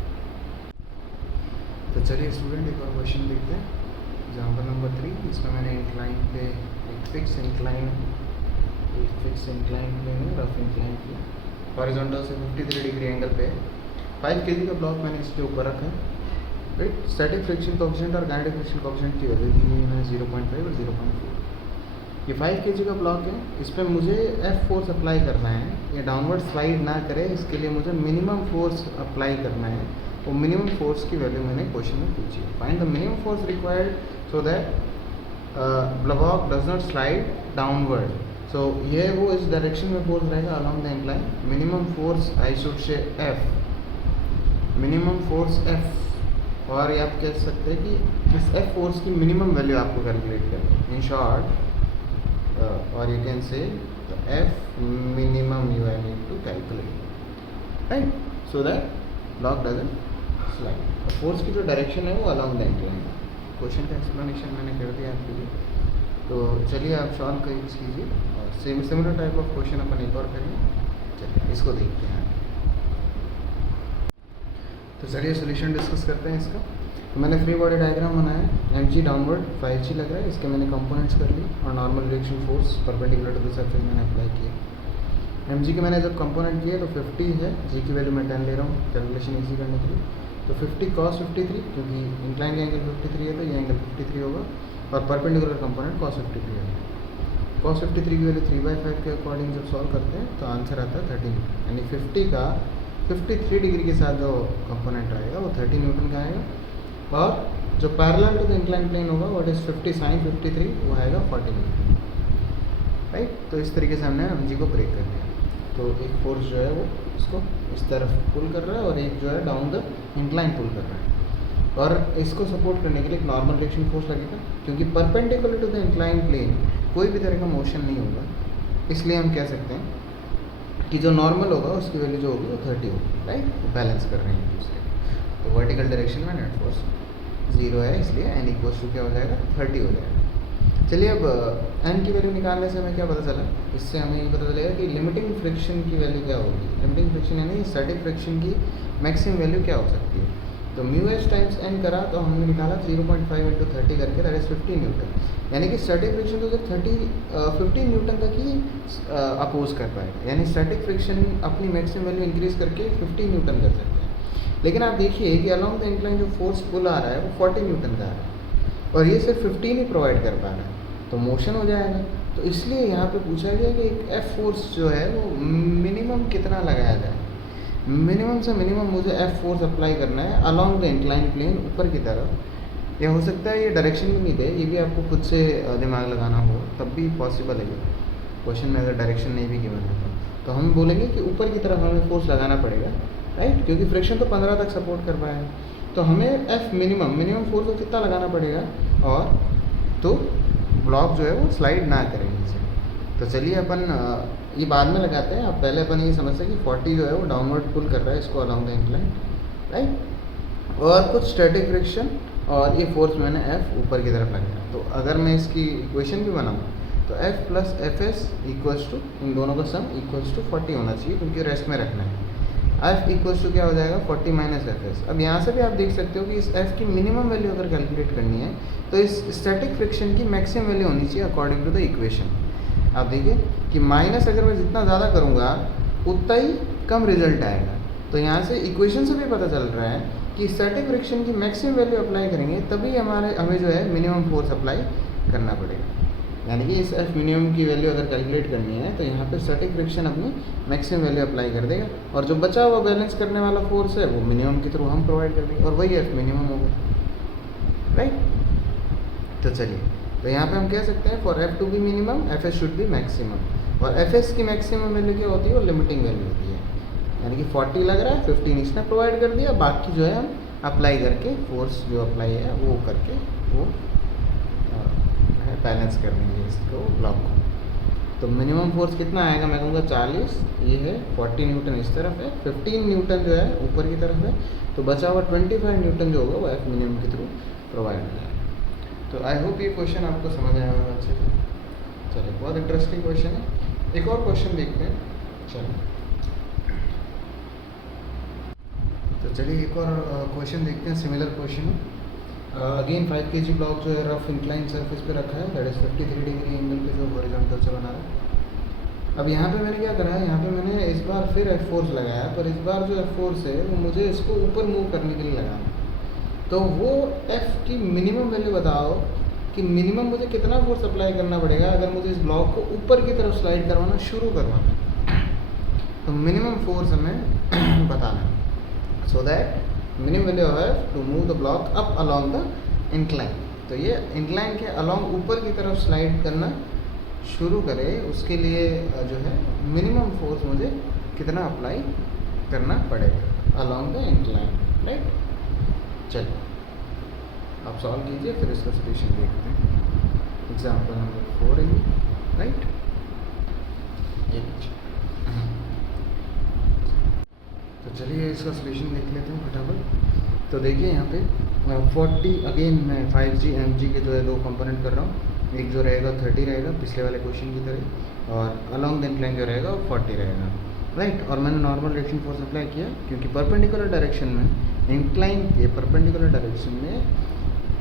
तो चलिए स्टूडेंट एक और क्वेश्चन देखते हैं। एग्जाम्पल नंबर 3, इसमें मैंने इंक्लाइन पे एक फिक्स इंक्लाइन प्लेन है, रफ इंक्लाइन प्लेन, हॉरिजॉन्टल से 53 डिग्री एंगल पे 5 kg का ब्लॉक मैंने इसके ऊपर रखा है, राइट। स्टैटिक फ्रिक्शन कोएफिशिएंट और काइनेटिक फ्रिक्शन कोएफिशिएंट की वैल्यू दी है मैंने 0.5 और 0.4। ये 5 kg का ब्लॉक है, इस पर मुझे F फोर्स अप्लाई करना है, ये डाउनवर्ड स्लाइड ना करे, इसके लिए मुझे मिनिमम फोर्स अप्लाई करना है। वो मिनिमम फोर्स की वैल्यू मैंने क्वेश्चन में पूछी है। Find the minimum force required so that block does not slide downward. So ये वो इस डायरेक्शन में फोर्स रहेगा along the incline. Minimum force I should say F, minimum force F, और ये आप कह सकते हैं कि इस F फोर्स की मिनिमम वैल्यू आपको कैलकुलेट करनी है। इन शॉर्ट, और यू कैन से F minimum you need to calculate, right, so that block doesn't slide। Force की जो डायरेक्शन है वो अलॉन्ग द इंक्लाइन। क्वेश्चन का एक्सप्लेनेशन मैंने कर दिया आपके लिए, तो चलिए आप सॉल्व कीजिए और सिमिलर टाइप ऑफ क्वेश्चन अपन एक और करेंगे। चलिए इसको देखते हैं। तो चलिए सोल्यूशन डिस्कस करते हैं इसका। तो मैंने फ्री बॉडी डायग्राम बनाया है, mg डाउनवर्ड 5g लग रहा है, इसके मैंने कंपोनेंट्स कर ली और normal reaction force perpendicular to the surface मैंने अप्लाई किया। mg के मैंने जब कंपोनेंट किए तो 50 है, g की वैल्यू मैं 10 ले रहा हूँ कैलकुलेशन ईजी करने के लिए। तो 50 cos 53, क्योंकि इंक्लाइन का एंगल 53 है तो ये एंगल 53 होगा, और परपेंडिकुलर कंपोनेंट cos 53 है। cos 53 की वैल्यू 3/5 के अकॉर्डिंग जब सॉल्व करते हैं तो आंसर आता है 13, यानी 50 का 53 डिग्री के साथ जो कंपोनेंट रहेगा वो 30 न्यूटन का आएगा, और जो parallel to the incline plane होगा व्हाट इज 50 sin 53 वो आएगा 40 न्यूटन, राइट। तो इस तरीके से हमने mg को ब्रेक कर दिया। तो एक फोर्स जो है वो इसको इस तरफ पुल कर रहा है और एक जो है डाउन द इंक्लाइन पुल कर रहा है, और इसको सपोर्ट करने के लिए एक नॉर्मल रिएक्शन फोर्स लगेगा, क्योंकि perpendicular to the incline plane कोई भी तरह का मोशन नहीं होगा। इसलिए हम कह सकते हैं कि जो नॉर्मल होगा उसकी वैल्यू जो होगी वो 30 होगी, राइट। वो बैलेंस कर रहे हैं एक दूसरे। तो वर्टिकल डायरेक्शन में नेट फोर्स 0 है, इसलिए n इक्वल्स टू क्या हो जाएगा 30 हो जाएगा। चलिए अब n की वैल्यू निकालने से हमें क्या पता चला, इससे हमें ये पता चलेगा कि लिमिटिंग फ्रिक्शन की वैल्यू क्या होगी। लिमिटिंग फ्रिक्शन यानी स्टैटिक फ्रिक्शन की मैक्सिमम वैल्यू क्या हो सकती है। तो μh टाइम्स n करा तो हमने निकाला 0.5 × 30 करके, दैट इज 50 न्यूटन, यानी कि स्टैटिक फ्रिक्शन तो 15 न्यूटन तक ही अपोज कर पाएगा, यानी स्टैटिक फ्रिक्शन अपनी मैक्सिमम वैल्यू इंक्रीज करके 50 न्यूटन कर सकते हैं। लेकिन आप देखिए कि अलॉन्ग द इंक्लाइन जो फोर्स पुल आ रहा है वो 40 न्यूटन का आ रहा है, और ये सिर्फ 15 ही प्रोवाइड कर पा रहा है, तो मोशन हो जाएगा। तो इसलिए यहाँ पे पूछा गया कि एक F फोर्स जो है वो मिनिमम कितना लगाया जाए। मिनिमम से मिनिमम मुझे F फोर्स अप्लाई करना है अलॉन्ग द इंक्लाइन प्लेन ऊपर की तरफ। या हो सकता है ये डायरेक्शन भी नहीं दे, ये भी आपको खुद से दिमाग लगाना हो तब भी पॉसिबल है। क्वेश्चन में अगर डायरेक्शन नहीं भी गिवन है तो हम बोलेंगे कि ऊपर की तरफ हमें फोर्स लगाना पड़ेगा, राइट, क्योंकि फ्रिक्शन तो 15 तक सपोर्ट कर पाएगा। तो हमें F मिनिमम फोर्स को कितना लगाना पड़ेगा, और तो ब्लॉक जो है वो स्लाइड ना करेंगे इसे। तो चलिए अपन ये बाद में लगाते हैं। अब पहले अपन ये समझते हैं कि 40 जो है वो डाउनवर्ड पुल कर रहा है इसको अलॉन्ग द इंक्लाइन, राइट, और कुछ स्टैटिक फ्रिक्शन, और ये फोर्स मैंने F ऊपर की तरफ लगाया। तो अगर मैं इसकी इक्वेशन भी बनाऊँ तो F + Fs इक्वल्स टू, इन दोनों का सम इक्वल्स टू 40 होना चाहिए, क्योंकि रेस्ट में रखना है। F इक्वल्स टू क्या हो जाएगा 40 - Fs। अब यहाँ से भी आप देख सकते हो कि इस F की मिनिमम वैल्यू अगर कैलकुलेट करनी है तो इस स्टैटिक फ्रिक्शन की मैक्सिमम वैल्यू होनी चाहिए अकॉर्डिंग टू द इक्वेशन। आप देखिए कि माइनस अगर मैं जितना ज़्यादा करूँगा उतना ही कम रिजल्ट आएगा। तो यहाँ से इक्वेशन से भी पता चल रहा है कि स्टैटिक फ्रिक्शन की मैक्सिमम वैल्यू अप्लाई करेंगे तभी हमें जो है मिनिमम फोर्स अप्लाई करना पड़ेगा। यानी कि इस F मिनिमम की वैल्यू अगर कैलकुलेट करनी है तो यहाँ पे स्टैटिक फ्रिक्शन अपनी मैक्सिमम वैल्यू अप्लाई कर देगा, और जो बचा हुआ बैलेंस करने वाला फोर्स है वो मिनिमम के थ्रू हम प्रोवाइड कर देंगे, और वही F मिनिमम होगा, राइट। तो चलिए, तो यहाँ पे हम कह सकते हैं for F to be minimum Fs should be maximum, और Fs की मैक्सिमम वैल्यू क्या होती है वो लिमिटिंग वैल्यू होती है। यानी कि 40 लग रहा है, 15 इसने प्रोवाइड कर दिया, बाकी जो है हम अप्लाई करके फोर्स जो अप्लाई है वो करके वो बैलेंस कर देंगे इसको ब्लॉक को, तो मिनिमम फोर्स कितना आएगा, मैं कहूँगा 40, ये है 40 न्यूटन इस तरफ है, 15 न्यूटन जो है ऊपर की तरफ है, तो बचा हुआ 25 न्यूटन जो होगा वो एफ मिनिमम के थ्रू प्रोवाइड हो जाएगा। तो आई होप ये क्वेश्चन आपको समझ आया होगा अच्छे से। चलिए, बहुत इंटरेस्टिंग क्वेश्चन है। एक और क्वेश्चन देखते हैं। चलिए, तो चलिए एक और क्वेश्चन देखते हैं। Similar question again 5 kg block जो है रफ इंक्लाइन सरफेस पे रखा है, दैट इज 53 डिग्री एंगल पे जो हॉरिजॉन्टल से बना रहा है। अब यहाँ पे मैंने क्या करा है, यहाँ पे मैंने इस बार फिर एफ फोर्स लगाया, पर इस बार जो एफ फोर्स है वो मुझे इसको ऊपर मूव करने के लिए लगाना। तो वो एफ की मिनिमम वैल्यू बताओ कि मिनिमम मुझे कितना फोर्स अप्लाई करना पड़ेगा अगर मुझे इस ब्लॉक को ऊपर की तरफ स्लाइड करवाना शुरू करवाना है। तो मिनिमम फोर्स हमें बताना है, so that minimum value of F two move the block up along the incline. तो ये इंक्लाइन के अलॉन्ग ऊपर की तरफ स्लाइड करना शुरू करे, उसके लिए जो है मिनिमम फोर्स मुझे कितना अप्लाई करना पड़ेगा अलॉन्ग द इंक्लाइन, राइट। चलिए आप सॉल्व कीजिए, फिर इसका सोल्यूशन देखते हैं। एग्जाम्पल नंबर 4 है, राइट। ये लीजिए, तो चलिए इसका सोल्यूशन देख लेते हैं फटाफट। तो देखिए यहाँ पे 40 अगेन मैं 5G mg के जो है दो कंपोनेंट कर रहा हूँ। एक जो रहेगा 30 रहेगा पिछले वाले क्वेश्चन की तरह, और अलॉन्ग द इंक्लाइन जो रहेगा वो 40 रहेगा, राइट। और मैंने नॉर्मल रिएक्शन फोर्स अप्लाई किया क्योंकि परपेंडिकुलर डायरेक्शन में इंक्लाइन के परपेंडिकुलर डायरेक्शन में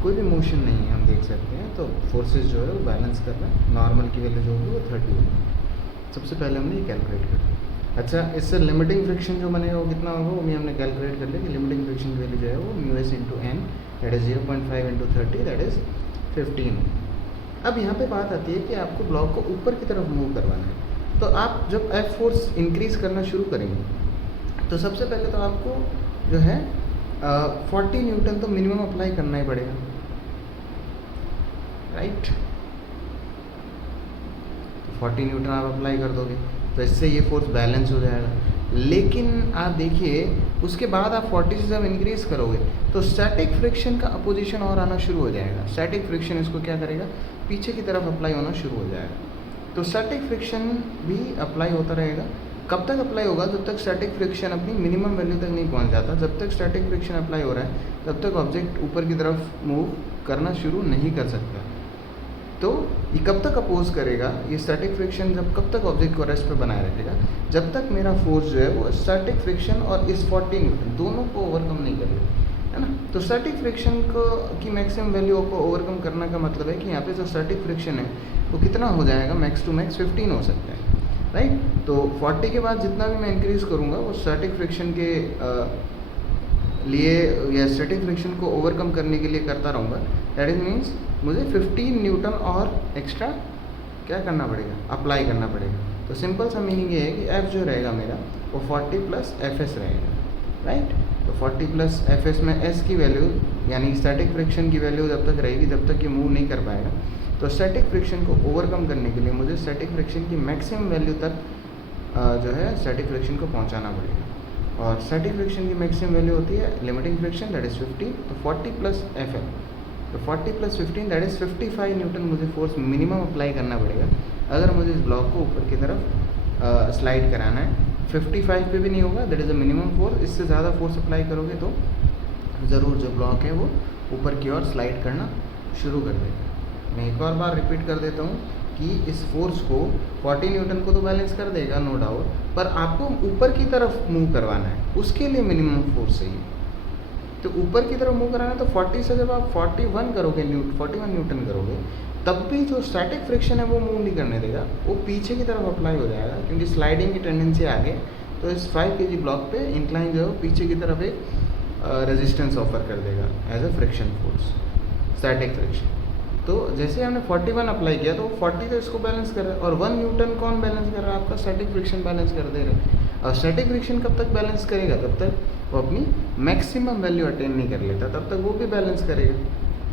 कोई भी मोशन नहीं है, हम देख सकते हैं। तो फोर्सेस जो है वो बैलेंस करना, नॉर्मल की वैल्यू जो होगी वो 30 होगी। सबसे पहले हमने ये कैलकुलेट कर लिया। अच्छा, इससे लिमिटिंग फ्रिक्शन जो बनेगा वो कितना होगा, वो भी हमने कैलकुलेट कर लिया कि लिमिटिंग फ्रिक्शन की वैल्यू जो है वो μs into N, that is 0.5 into 30, that is 15। अब यहाँ पे बात आती है कि आपको ब्लॉक को ऊपर की तरफ मूव करवाना है। तो आप जब एफ फोर्स इंक्रीज करना शुरू करेंगे तो सबसे पहले तो आपको जो है 40 न्यूटन तो मिनिमम अप्लाई करना ही पड़ेगा, राइट। 40 न्यूटन आप अप्लाई कर दोगे तो इससे ये फोर्स बैलेंस हो जाएगा। लेकिन आप देखिए उसके बाद आप 40 से जब इंक्रीज करोगे तो स्टैटिक फ्रिक्शन का अपोजिशन और आना शुरू हो जाएगा। स्टैटिक फ्रिक्शन इसको क्या करेगा, पीछे की तरफ अप्लाई होना शुरू हो जाएगा। तो स्टैटिक फ्रिक्शन भी अप्लाई होता रहेगा। कब तक अप्लाई होगा, जब तक स्टैटिक फ्रिक्शन अपनी मिनिमम वैल्यू तक नहीं पहुंच जाता। जब तक स्टैटिक फ्रिक्शन अप्लाई हो रहा है तब तक ऑब्जेक्ट ऊपर की तरफ मूव करना शुरू नहीं कर सकता। तो ये कब तक अपोज करेगा, ये स्टैटिक फ्रिक्शन जब कब तक ऑब्जेक्ट को रेस्ट पे बनाए रखेगा, जब तक मेरा फोर्स जो है वो स्टैटिक फ्रिक्शन और इस 40 न्यूटन दोनों को ओवरकम नहीं करेगा, है ना। तो स्टैटिक फ्रिक्शन को की मैक्सिमम वैल्यू को ओवरकम करने का मतलब है कि यहाँ पे जो स्टैटिक फ्रिक्शन है वो कितना हो जाएगा, मैक्स टू मैक्स 15 हो सकता है, राइट। तो 40 के बाद जितना भी मैं इंक्रीज़ करूँगा वो स्टैटिक फ्रिक्शन के लिए या स्टैटिक फ्रिक्शन को ओवरकम करने के लिए करता रहूँगा। दैट इज मीन्स मुझे 15 न्यूटन और एक्स्ट्रा क्या करना पड़ेगा, अप्लाई करना पड़ेगा। तो सिंपल सा मीनिंग ये है कि एफ जो रहेगा मेरा वो 40 प्लस एफ एस रहेगा, राइट। तो 40 प्लस एफ एस में एस की वैल्यू यानी स्टैटिक फ्रिक्शन की वैल्यू जब तक रहेगी जब तक ये मूव नहीं कर पाएगा। तो स्टैटिक फ्रिक्शन को ओवरकम करने के लिए मुझे स्टैटिक फ्रिक्शन की मैक्सिमम वैल्यू तक जो है स्टैटिक फ्रिक्शन को पहुंचाना पड़ेगा। और स्टैटिक फ्रिक्शन की मैक्सिमम वैल्यू होती है लिमिटिंग फ्रिक्शन, दैट इज़ 15। तो 40 प्लस एफ एल, तो 40 प्लस 15 दैट इज़ 55 न्यूटन मुझे फोर्स मिनिमम अप्लाई करना पड़ेगा अगर मुझे इस ब्लॉक को ऊपर की तरफ स्लाइड कराना है। 55 पे भी नहीं होगा, that is a minimum force. इससे ज़्यादा फोर्स अप्लाई करोगे तो ज़रूर जो ब्लॉक है वो ऊपर की ओर स्लाइड करना शुरू कर देगा। मैं एक और बार रिपीट कर देता हूँ कि इस फोर्स को 40 न्यूटन को तो बैलेंस कर देगा नो डाउट, पर आपको ऊपर की तरफ मूव करवाना है, उसके लिए मिनिमम फोर्स चाहिए। तो ऊपर की तरफ मूव कराना है तो 40 से जब आप 41 करोगे 41 न्यूटन करोगे तब भी जो स्टैटिक फ्रिक्शन है वो मूव नहीं करने देगा, वो पीछे की तरफ अप्लाई हो जाएगा क्योंकि स्लाइडिंग की टेंडेंसी आगे। तो इस 5 kg ब्लॉक पे इंक्लाइन जो है पीछे की तरफ एक रेजिस्टेंस ऑफर कर देगा as a friction force, static friction. तो जैसे हमने 41 अप्लाई किया तो 40 तो इसको बैलेंस कर रहा है और 1 न्यूटन कौन बैलेंस कर रहा है, आपका स्टैटिक फ्रिक्शन बैलेंस कर दे रहा है। और स्टैटिक फ्रिक्शन कब तक बैलेंस करेगा, तब तक वो अपनी मैक्सिमम वैल्यू अटेन नहीं कर लेता, तब तक वो भी बैलेंस करेगा,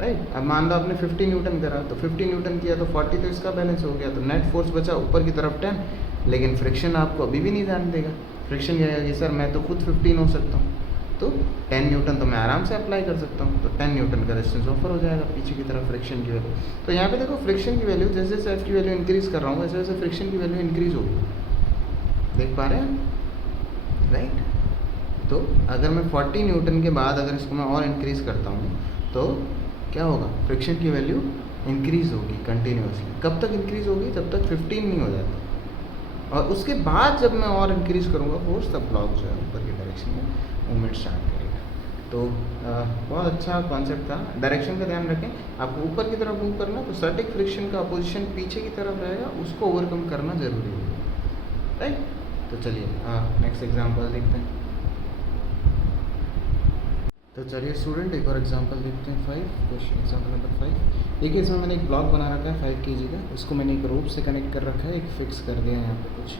राइट। अब मान लो आपने 50 न्यूटन करा तो 50 न्यूटन किया तो 40 तो इसका बैलेंस हो गया, तो नेट फोर्स बचा ऊपर की तरफ 10। लेकिन फ्रिक्शन आपको अभी भी नहीं जाने देगा। फ्रिक्शन कहेगा कि सर मैं तो खुद 15 हो सकता हूँ, तो 10 न्यूटन तो मैं आराम से अप्लाई कर सकता हूँ, तो 10 न्यूटन का रेजिस्टेंस ऑफर हो जाएगा पीछे की तरफ फ्रिक्शन की वैल्यू। तो यहाँ पे देखो फ्रिक्शन की वैल्यू जैसे जैसे एफ की वैल्यू इंक्रीज़ कर रहा हूँ वैसे वैसे फ्रिक्शन की वैल्यू इंक्रीज़ होगी, देख पा रहे हैं राइट। तो अगर मैं 40 न्यूटन के बाद अगर इसको मैं और इंक्रीज़ करता हूँ तो क्या होगा, फ्रिक्शन की वैल्यू इंक्रीज़ होगी कंटिन्यूसली। कब तक इंक्रीज़ होगी, जब तक 15 नहीं हो जाता, और उसके बाद जब मैं और इंक्रीज़ करूँगा फोर्स तब ब्लॉक जो है ऊपर की डायरेक्शन में मूवमेंट स्टार्ट करेगा। तो बहुत अच्छा कॉन्सेप्ट था। डायरेक्शन का ध्यान रखें, आपको ऊपर की तरफ मूव करना तो स्टैटिक फ्रिक्शन का अपोजिशन पीछे की तरफ रहेगा, उसको ओवरकम करना ज़रूरी है राइट। तो चलिए नेक्स्ट एग्जाम्पल देखते हैं। तो चलिए स्टूडेंट एक और एग्जांपल देखते हैं 5, क्वेश्चन एग्जांपल नंबर 5। देखिए इसमें मैंने एक ब्लॉक बना रखा है 5 kg का, उसको मैंने एक रोप से कनेक्ट कर रखा है, एक फिक्स कर दिया है यहाँ पे कुछ,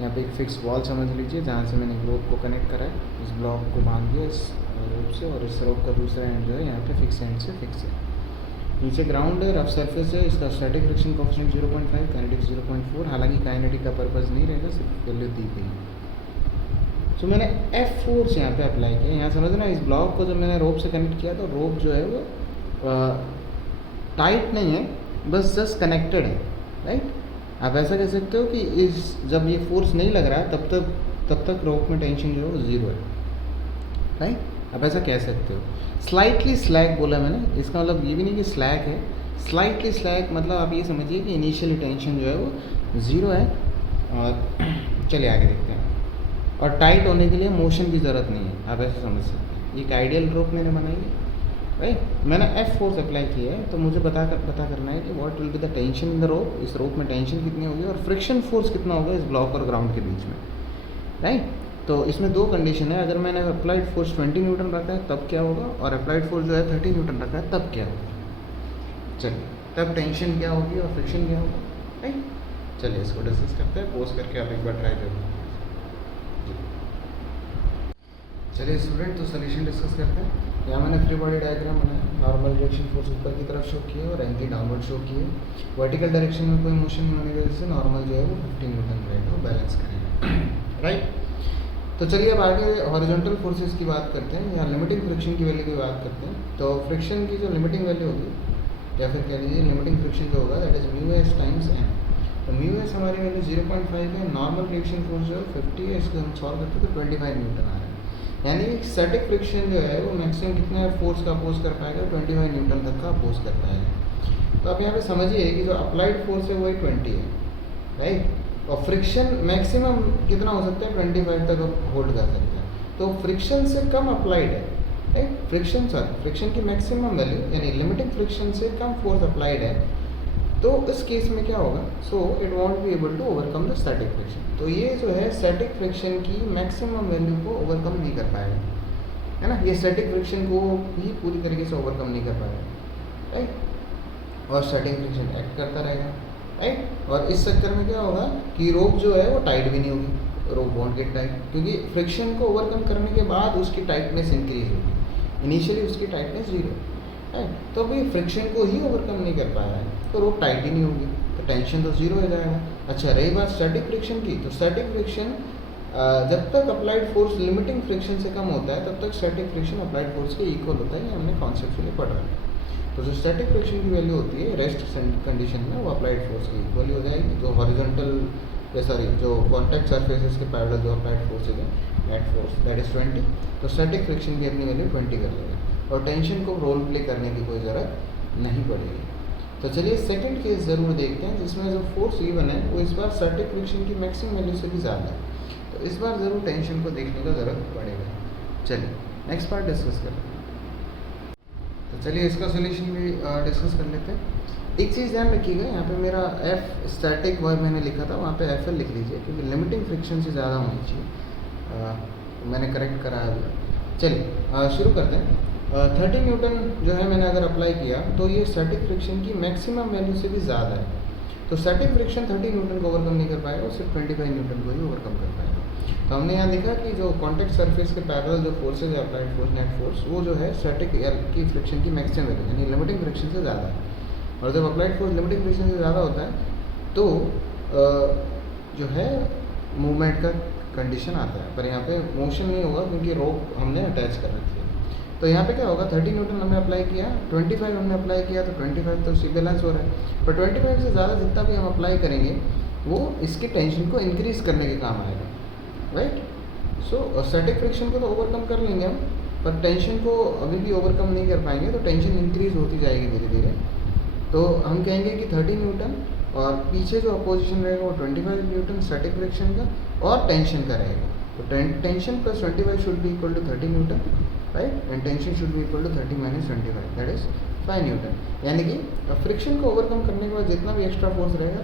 यहाँ पे एक फिक्स वॉल समझ लीजिए जहाँ से मैंने एक रोप को कनेक्ट करा है, इस ब्लॉक को बांध दिया इस रोप से, और इस रोप का दूसरा एंड जो है यहाँ पे फिक्स एंड से फिक्स है। नीचे ग्राउंड है, रफ सरफेस है, इसका स्टैटिक फ्रिक्शन कोएफिशिएंट 0.5, काइनेटिक 0.4, हालांकि काइनेटिक का पर्पज़ नहीं रहेगा, सिर्फ वैल्यू दी गई है। तो मैंने एफ फोर्स यहाँ पे अप्लाई किया, यहाँ समझना इस ब्लॉक को जब मैंने रोप से कनेक्ट किया तो रोप जो है वो टाइट नहीं है, बस जस्ट कनेक्टेड है राइट। आप ऐसा कह सकते हो कि इस जब ये फोर्स नहीं लग रहा है तब तक रोप में टेंशन जो है वो ज़ीरो है राइट। आप ऐसा कह सकते हो। स्लाइटली स्लैग बोला मैंने, इसका मतलब ये भी नहीं कि स्लैग है, स्लाइटली स्लैग मतलब आप ये समझिए कि इनिशियली टेंशन जो है वो ज़ीरो है। और चलिए आगे देखते हैं। और टाइट होने के लिए मोशन की ज़रूरत नहीं है, आप ऐसे समझ सकते हैं। एक आइडियल रोप मैंने बनाई है राइट, मैंने एफ फोर्स अप्लाई किया है, तो मुझे पता करना है कि what will be the tension in the rope, इस रोप में टेंशन कितनी होगी और फ्रिक्शन फोर्स कितना होगा इस ब्लॉक और ग्राउंड के बीच में राइट। तो इसमें दो कंडीशन है, अगर मैंने अप्लाइड फोर्स 20 न्यूटन रखा है तब क्या होगा, और अप्लाइड फोर्स जो है 30 न्यूटन रखा है तब क्या होगा। चलिए तब टेंशन क्या होगी और फ्रिक्शन क्या होगा राइट। चलिए इसको डिस्कस करते हैं, पोज करके आप एक बार ट्राई करिए। चलिए स्टूडेंट तो सोल्यूशन डिस्कस करते हैं। यहाँ मैंने फ्री बॉडी डायग्राम बनाया, नॉर्मल डायरेक्शन फोर्स ऊपर की तरफ शो किए और एंटी डाउनवर्ड शो किए। वर्टिकल डायरेक्शन में कोई मोशन नहीं होने की वजह से नॉर्मल जो है वो 15 न्यूटन रेट को बैलेंस करेगा राइट। तो चलिए अब आगे हॉरिजॉन्टल फोर्सेस की बात करते हैं, यहाँ लिमिटिंग फ्रिक्शन की वैल्यू की बात करते हैं। तो फ्रिक्शन की जो लिमिटिंग वैल्यू होगी, या फिर कह लीजिए लिमिटिंग फ्रिक्शन जो होगा that is mu S times M. तो म्यू एस हमारी वैल्यू 0.5 है, नॉर्मल रिएक्शन फोर्स जो है 50 है, इसको हम सॉल्व करते हैं तो 25 न्यूटन आ रहा है। यानी स्टैटिक फ्रिक्शन जो है वो मैक्सिमम कितने फोर्स का अपोज कर पाएगा, 25 न्यूटन तक का अपोज कर पाएगा। तो आप यहाँ पे समझिए कि जो अप्लाइड फोर्स है वही 20 है राइट, और फ्रिक्शन मैक्सिमम कितना हो सकता है 25 तक होल्ड कर सकता है। तो फ्रिक्शन से कम अप्लाइड है राइट, फ्रिक्शन की मैक्सिमम वैल्यू यानी लिमिटिंग फ्रिक्शन से कम फोर्स अप्लाइड है, तो इस केस में क्या होगा, so it won't be able to overcome the static friction. तो ये जो है स्टैटिक फ्रिक्शन की मैक्सिमम वैल्यू को ओवरकम नहीं कर पाएगा है ना, ये स्टैटिक फ्रिक्शन को भी पूरी तरीके से ओवरकम नहीं कर पाएगा राइट, और स्टैटिक फ्रिक्शन एक्ट करता रहेगा राइट। और इस चक्कर में क्या होगा कि रोप जो है वो टाइट भी नहीं होगी, रोप वॉन्ट गेट टाइट, क्योंकि फ्रिक्शन को ओवरकम करने के बाद उसकी टाइटनेस इंक्रीज होगी, इनिशियली उसकी टाइटनेस 0 है, तो अभी फ्रिक्शन को ही ओवरकम नहीं कर पा रहा है तो रोप टाइट ही नहीं होगी, तो टेंशन तो 0 हो जाएगा। अच्छा रही बात स्टैटिक फ्रिक्शन की, तो स्टैटिक फ्रिक्शन जब तक अप्लाइड फोर्स लिमिटिंग फ्रिक्शन से कम होता है तब तक स्टैटिक फ्रिक्शन अप्लाइड फोर्स के इक्वल होता है, ये हमने कॉन्सेप्चुअली पढ़ रहा है। तो जो स्टैटिक फ्रिक्शन की वैल्यू होती है रेस्ट कंडीशन में वो अप्लाइड फोर्स की इक्वल ही हो जाएगी, जो हॉरिजॉन्टल जो कॉन्टैक्ट सरफेसेस के पैरेलल जो अप्लाइड फोर्सेज है नेट फोर्स दैट इज 20, तो स्टैटिक फ्रिक्शन की अपनी वैल्यू 20 कर लेंगे और टेंशन को रोल प्ले करने की कोई ज़रूरत नहीं पड़ेगी। तो चलिए सेकंड केस ज़रूर देखते हैं जिसमें जो फोर्स गिवन है वो इस बार स्टैटिक फ्रिक्शन की मैक्सिमम वैल्यू से भी ज़्यादा है, तो इस बार ज़रूर टेंशन को देखने का ज़रूरत पड़ेगा। चलिए नेक्स्ट पार्ट डिस्कस करते हैं। तो चलिए इसका सोल्यूशन भी डिस्कस कर लेते हैं। एक चीज़ ध्यान रखिएगा, यहाँ पे मेरा एफ स्टैटिक वर्ब मैंने लिखा था, वहाँ पे एफ एल लिख लीजिए क्योंकि लिमिटिंग फ्रिक्शन से ज़्यादा होनी चाहिए। मैंने करेक्ट करा है। चलिए शुरू करते हैं। 30 न्यूटन जो है मैंने अगर अप्लाई किया तो ये स्टैटिक फ्रिक्शन की मैक्सिमम वैल्यू से भी ज़्यादा है, तो स्टैटिक फ्रिक्शन 30 न्यूटन को ओवरकम नहीं कर पाएगा, सिर्फ 25 न्यूटन को ही ओवरकम कर पाएगा। तो हमने यहाँ देखा कि जो कॉन्टैक्ट सरफेस के पैरेलल जो फोर्सेज है अप्लाइड फोर्स नेट फोर्स वो जो है स्टैटिक की फ्रिक्शन की मैक्सिमम वैल्यू यानी लिमिटिंग फ्रिक्शन से ज़्यादा है, और जब अप्लाइड फोर्स लिमिटिंग फ्रिक्शन से ज़्यादा होता है तो जो है मूवमेंट का कंडीशन आता है, पर यहाँ पे मोशन नहीं होगा क्योंकि रोप हमने अटैच कर रखी है। तो यहाँ पे क्या होगा, 30 न्यूटन हमने अप्लाई किया, 25 हमने अप्लाई किया, तो 25 तो सी बैलेंस हो रहा है, पर 25 से ज़्यादा जितना भी हम अप्लाई करेंगे वो इसकी टेंशन को इंक्रीज़ करने के काम आएगा, राइट। सो स्टैटिक फ्रिक्शन को तो ओवरकम कर लेंगे हम, पर टेंशन को अभी भी ओवरकम नहीं कर पाएंगे, तो टेंशन इंक्रीज़ होती जाएगी धीरे धीरे। तो हम कहेंगे कि 30 न्यूटन और पीछे जो अपोजिशन रहेगा वो 25 न्यूटन स्टैटिक फ्रिक्शन का और टेंशन का रहेगा। तो tension plus 25 should be equal to 30 newton, right, and tension should be equal to 30 minus 25, that is 5 newton. यानी कि फ्रिक्शन को ओवरकम करने के बाद जितना भी एक्स्ट्रा फोर्स रहेगा,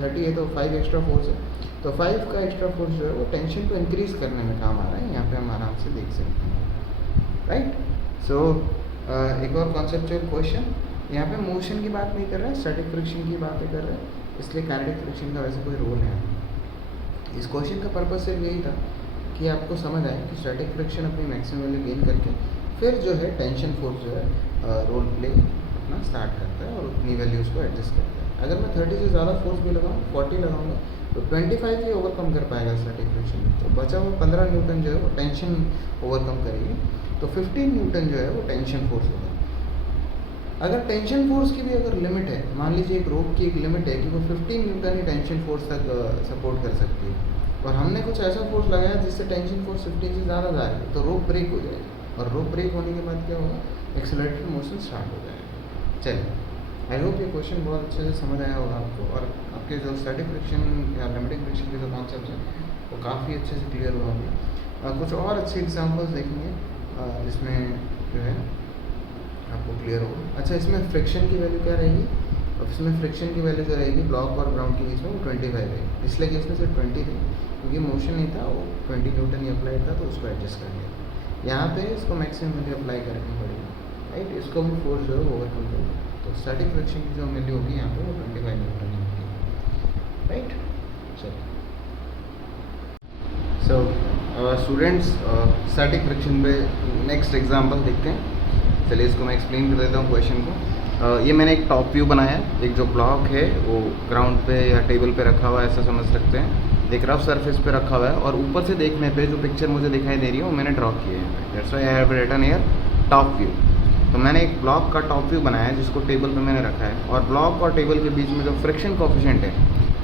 30 है तो 5 एक्स्ट्रा फोर्स है, तो 5 का एक्स्ट्रा फोर्स जो है वो टेंशन को इंक्रीज़ करने में काम आ रहा है, यहाँ पे हम आराम से देख सकते हैं, राइट। सो एक और कॉन्सेप्चुअल क्वेश्चन, यहाँ पे मोशन की बात नहीं कर रहे हैं, स्टैटिक फ्रिक्शन की बातें कर रहे हैं, इसलिए काइनेटिक फ्रिक्शन का वैसे कोई रोल है। इस क्वेश्चन का पर्पस सिर्फ यही था कि आपको समझ आए कि स्टैटिक फ्रिक्शन अपनी मैक्सिमम वैल्यू गेन करके फिर जो है टेंशन फोर्स जो है रोल प्ले अपना स्टार्ट करता है और उतनी वैल्यूज़ को एडजस्ट करता है। अगर मैं 30 से ज़्यादा फोर्स भी लगाऊँ, 40 लगाऊंगा, तो 25 ही ओवरकम कर पाएगा स्टैटिक फ्रिक्शन, तो बचा हुआ 15 न्यूटन जो है वो टेंशन ओवरकम करेगी, तो 15 न्यूटन जो है वो टेंशन फोर्स होगा। अगर टेंशन फोर्स की भी अगर लिमिट है, मान लीजिए एक रोप की एक लिमिट है कि वो 15 न्यूटन ही टेंशन फोर्स तक सपोर्ट कर सकती है, और हमने कुछ ऐसा फोर्स लगाया जिससे टेंशन फोर्स 15 से ज़्यादा जा रही है, तो रोप ब्रेक हो जाएगी, और रोप ब्रेक होने के बाद क्या होगा, एक्सेलरेटेड मोशन स्टार्ट हो जाएगा। चलिए, आई होप ये क्वेश्चन बहुत अच्छे से समझ आया होगा आपको, और आपके जो स्टैटिक फ्रिक्शन या लिमिटिंग फ्रिक्शन के जो कॉन्सेप्ट हैं वो काफ़ी अच्छे से क्लियर हुआ होंगे। कुछ और अच्छे एग्जाम्पल्स देखेंगे जिसमें जो है आपको क्लियर होगा। अच्छा, इसमें फ्रिक्शन की वैल्यू क्या रहेगी, और इसमें फ्रिक्शन की वैल्यू जो रहेगी ब्लॉक और ग्राउंड के बीच में वो 25 है, इसलिए कि इसमें सिर्फ 20 थी, क्योंकि मोशन नहीं था, वो 20 न्यूटन ही अप्लाई था, तो उसको एडजस्ट कर लिया। यहाँ पे इसको मैक्सिमम वैल्यू अप्लाई करनी पड़ेगी, राइट, इसको भी फोर्स जो है ओवरकम करेगा, तो स्टैटिक फ्रिक्शन की जो वैल्यू होगी यहाँ पे वो 25 न्यूटन ही होगी, राइट। चलिए, सो स्टूडेंट्स स्टैटिक फ्रिक्शन पे नेक्स्ट एग्जाम्पल देखते हैं। चलिए, इसको मैं एक्सप्लेन कर देता हूँ क्वेश्चन को। ये मैंने एक टॉप व्यू बनाया है, एक जो ब्लॉक है वो ग्राउंड पे या टेबल पे रखा हुआ है, ऐसा समझ सकते हैं, एक रफ सरफेस पे रखा हुआ है, और ऊपर से देखने पे जो पिक्चर मुझे दिखाई दे रही है वो मैंने ड्रॉ की है। That's why I have written here top view. तो मैंने एक ब्लॉक का टॉप व्यू बनाया है जिसको टेबल पे मैंने रखा है, और ब्लॉक और टेबल के बीच में जो फ्रिक्शन कोफिशिएंट है,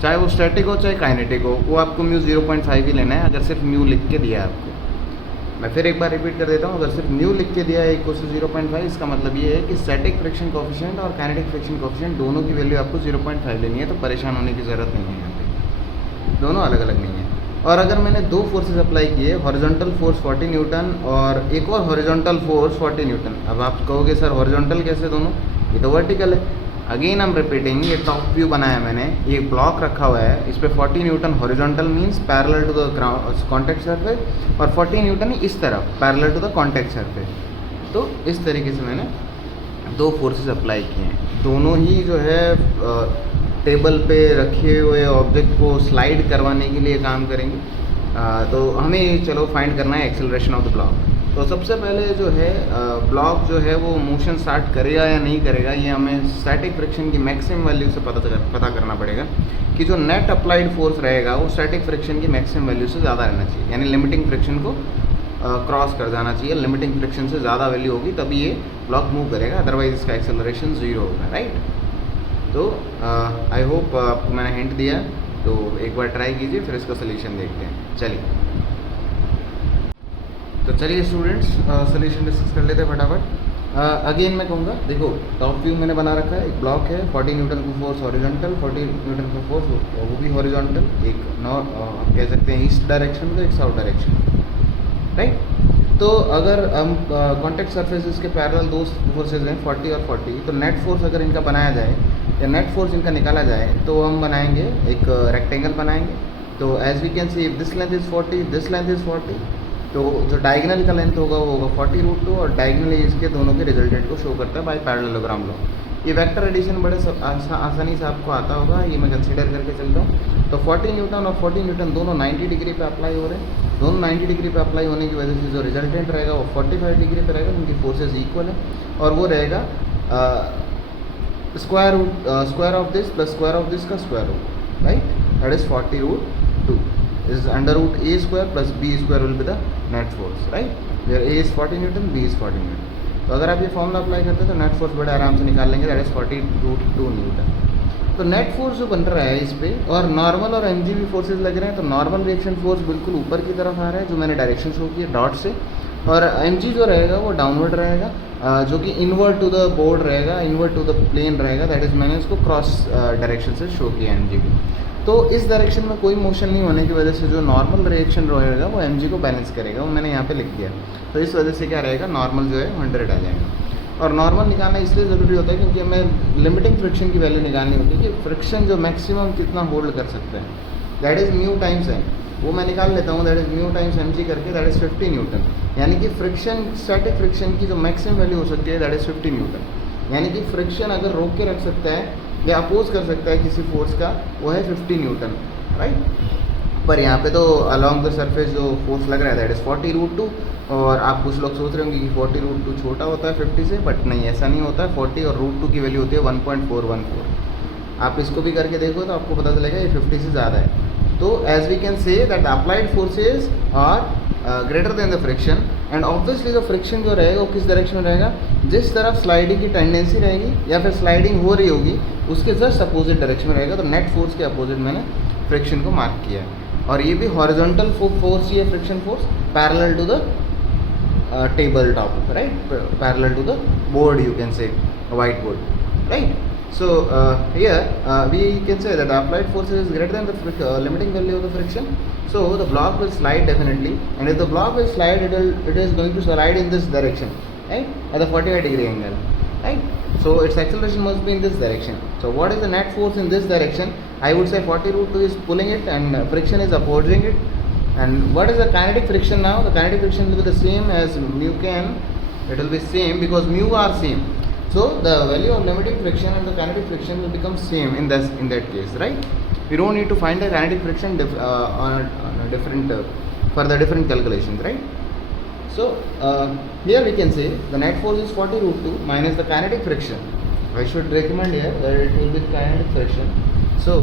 चाहे वो स्टैटिक हो चाहे काइनेटिक हो, वो आपको म्यू 0.5 ही लेना है, अगर सिर्फ म्यू लिख के दिया है आपको। मैं फिर एक बार रिपीट कर देता हूँ, अगर सिर्फ म्यू लिख के दिया है इक्वल टू 0.5, इसका मतलब ये है कि स्टैटिक फ्रिक्शन कोफिशिएंट और काइनेटिक फ्रिक्शन कोफिशिएंट दोनों की वैल्यू आपको 0.5 लेनी है, तो परेशान होने की ज़रूरत नहीं है, यहाँ पे दोनों अलग अलग नहीं है। और अगर मैंने दो फोर्सेज अप्लाई किए, हॉरिजॉन्टल फोर्स 40 न्यूटन और एक और हॉरिजॉन्टल फोर्स 40 न्यूटन, अब आप कहोगे सर हॉरिजॉन्टल कैसे दोनों, ये तो वर्टिकल है। अगेन हम रिपीटिंग, ये टॉप व्यू बनाया मैंने, ये ब्लॉक रखा हुआ है, इस पे 40 newton horizontal means parallel to the ground contact surface, और 40 न्यूटन इस तरफ parallel to the contact surface. तो इस तरीके से मैंने दो फोर्सेस अप्लाई किए हैं, दोनों ही जो है टेबल पे रखे हुए ऑब्जेक्ट को स्लाइड करवाने के लिए काम करेंगे। तो हमें चलो फाइंड करना है एक्सेलरेशन ऑफ द ब्लॉक। तो सबसे पहले जो है ब्लॉक जो है वो मोशन स्टार्ट करेगा या नहीं करेगा, ये हमें स्टैटिक फ्रिक्शन की मैक्सिमम वैल्यू से पता करना पड़ेगा कि जो नेट अप्लाइड फोर्स रहेगा वो स्टैटिक फ्रिक्शन की मैक्सिमम वैल्यू से ज़्यादा रहना चाहिए, यानी लिमिटिंग फ्रिक्शन को क्रॉस कर जाना चाहिए। लिमिटिंग फ्रिक्शन से ज़्यादा वैल्यू होगी तभी ये ब्लॉक मूव करेगा, अदरवाइज इसका एक्सेलरेशन 0 होगा, राइट। तो आई होप आपको मैंने हिंट दिया, तो एक बार ट्राई कीजिए, फिर इसका सोल्यूशन देखते हैं। चलिए, तो चलिए स्टूडेंट्स सोल्यूशन डिस्कस कर लेते हैं फटाफट। अगेन मैं कहूँगा, देखो टॉप व्यू मैंने बना रखा है, एक ब्लॉक है, 40 न्यूटन का फोर्स हॉरिजॉन्टल, 40 न्यूटन का फोर्स वो भी हॉरिजॉन्टल, एक कह सकते हैं ईस्ट डायरेक्शन में, एक साउथ डायरेक्शन, राइट। तो अगर हम कॉन्टैक्ट सरफेसेस के पैरेलल दो फोर्सेज हैं 40 और 40, तो नेट फोर्स अगर इनका बनाया जाए या नेट फोर्स इनका निकाला जाए, तो हम बनाएंगे एक रेक्टेंगल बनाएंगे। तो as we can see, this length is 40, this length is 40, तो जो डायगनल का लेंथ होगा वो होगा 40√2, और डायगनली इसके दोनों के रिजल्टेंट को शो करता है बाय पैरेललोग्राम लॉ। ये वेक्टर एडिशन बड़े आसानी से आपको आता होगा, ये मैं कंसीडर करके चलता हूँ। तो 40 न्यूटन और 40 न्यूटन दोनों 90 डिग्री पे अप्लाई हो रहे हैं, दोनों 90 डिग्री पे अप्लाई होने की वजह से जो रिजल्टेंट रहेगा वो 45 डिग्री पे रहेगा, क्योंकि फोर्सेज इक्वल है, और वो रहेगा square of this plus square of this का square root, right, that is 40√2। is under root a square plus b square will be the net force, right? Where a is 40 Newton, b is 40 Newton. तो अगर आप ये formula apply करते हैं तो net force बड़े आराम से निकाल लेंगे, दैट इज 40√2 न्यूटन. तो नेट फोर्स जो बन रहा है इस पे, और नॉर्मल और एम भी फोर्सेज लग रहे हैं, तो नॉर्मल रिएक्शन फोर्स बिल्कुल ऊपर की तरफ आ रहा है जो मैंने डायरेक्शन शो की है डॉट से, और एम जो रहेगा वो डाउनवर्ड रहेगा, जो कि इनवर्ड टू द बोर्ड रहेगा, इनवर्ड टू द प्लेन रहेगा, दैट इज मैंने इसको क्रॉस डायरेक्शन से शो किया एम को. तो इस डायरेक्शन में कोई मोशन नहीं होने की वजह से जो नॉर्मल रिएक्शन रहेगा वो एम को बैलेंस करेगा, वो मैंने यहाँ पे लिख दिया. तो इस वजह से क्या रहेगा, नॉर्मल जो है 100 आ जाएगा. और नॉर्मल निकालना इसलिए ज़रूरी होता है क्योंकि हमें लिमिटिंग फ्रिक्शन की वैल्यू निकालनी होती है कि फ्रिक्शन जो मैक्सिमम कितना होल्ड कर सकते हैं, that is mu times m. वो मैं निकाल लेता हूँ, that is mu times m g करके, दैट इज़ 50 न्यूटन. यानी कि फ्रिक्शन, स्टैटिक फ्रिक्शन की जो मैक्सिमम वैल्यू हो सकती है दैट इज़ 50 न्यूटन. यानी कि फ्रिक्शन अगर रोक के रख सकता है या अपोज कर सकता है किसी फोर्स का, वो है 50 न्यूटन, राइट. पर यहाँ पे तो अलॉन्ग द सरफेस जो फोर्स लग रहा है दैट इज़ 40√2. और आप कुछ लोग सोच रहे होंगे कि 40√2 छोटा होता है 50 से, बट नहीं, ऐसा नहीं होता है. 40 और √2 की वैल्यू होती है 1.414. आप इसको भी करके देखो तो आपको पता चलेगा ये 50 से ज़्यादा है. तो as we can say that applied forces are greater than the friction, and obviously जो फ्रिक्शन जो रहेगा वो किस डायरेक्शन में रहेगा, जिस तरफ स्लाइडिंग की टेंडेंसी रहेगी या फिर स्लाइडिंग हो रही होगी उसके जस्ट अपोजिट डायरेक्शन में रहेगा. तो नेट फोर्स के अपोजिट मैंने फ्रिक्शन को मार्क किया है. और ये भी हॉरिजॉन्टल फोर्स ही है, friction force, parallel to the table top, right, parallel to the board, you can say whiteboard, right. So here we can say that the applied force is greater than the limiting value of the friction, so the block will slide definitely, and if the block will slide, it is going to slide in this direction, right, at the 45-degree angle, right. So its acceleration must be in this direction. So what is the net force in this direction? I would say 40√2 is pulling it and friction is opposing it. And what is the kinetic friction now? The kinetic friction will be the same as mu can. It will be same because mu are same. So the value of limiting friction and the kinetic friction will become same in that case, right? We don't need to find the kinetic friction on a different for the different calculations, right? So here we can say the net force is 40√2 minus the kinetic friction. I should recommend here that it will be the kinetic friction. So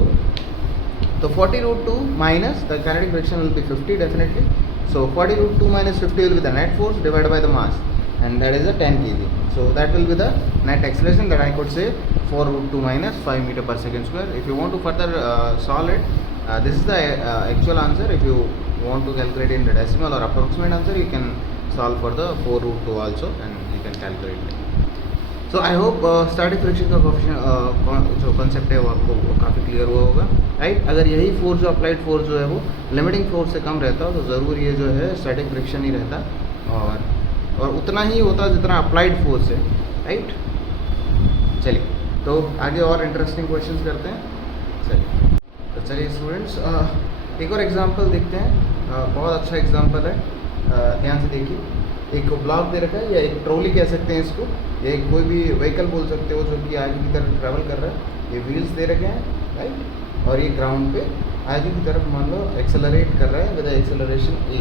40√2 minus the kinetic friction will be 50 definitely. So 40√2 minus 50 will be the net force divided by the mass, and that is a 10 kg. So that will be the net acceleration that I could say 4√2 minus 5 meter per second square. If you want to further solve it, this is the actual answer. If you want to calculate in the decimal or approximate answer, you can solve for the 4√2 also, and you can calculate it. So I hope static friction का जो concept है वो आपको काफ़ी clear हुआ होगा, right. अगर यही फोर्स जो अप्लाइड फोर्स जो है वो लिमिटिंग फोर्स से कम रहता तो ज़रूर ये जो है स्टैटिक फ्रिक्शन ही रहता, और उतना ही होता जितना अप्लाइड फोर्स है, राइट. चलिए तो आगे और इंटरेस्टिंग क्वेश्चंस करते हैं. चलिए स्टूडेंट्स एक और एग्जांपल देखते हैं. बहुत अच्छा एग्जांपल है, ध्यान से देखिए. एक ब्लॉक दे रखा है या एक ट्रॉली कह सकते हैं इसको, या एक कोई भी व्हीकल बोल सकते हो जो कि आगे की तरफ ट्रैवल कर रहा है. ये व्हील्स दे रखे हैं, राइट, और ये ग्राउंड पे आगे की तरफ मान लो एक्सेलरेट कर रहा है विद एक्सेलरेशन ए.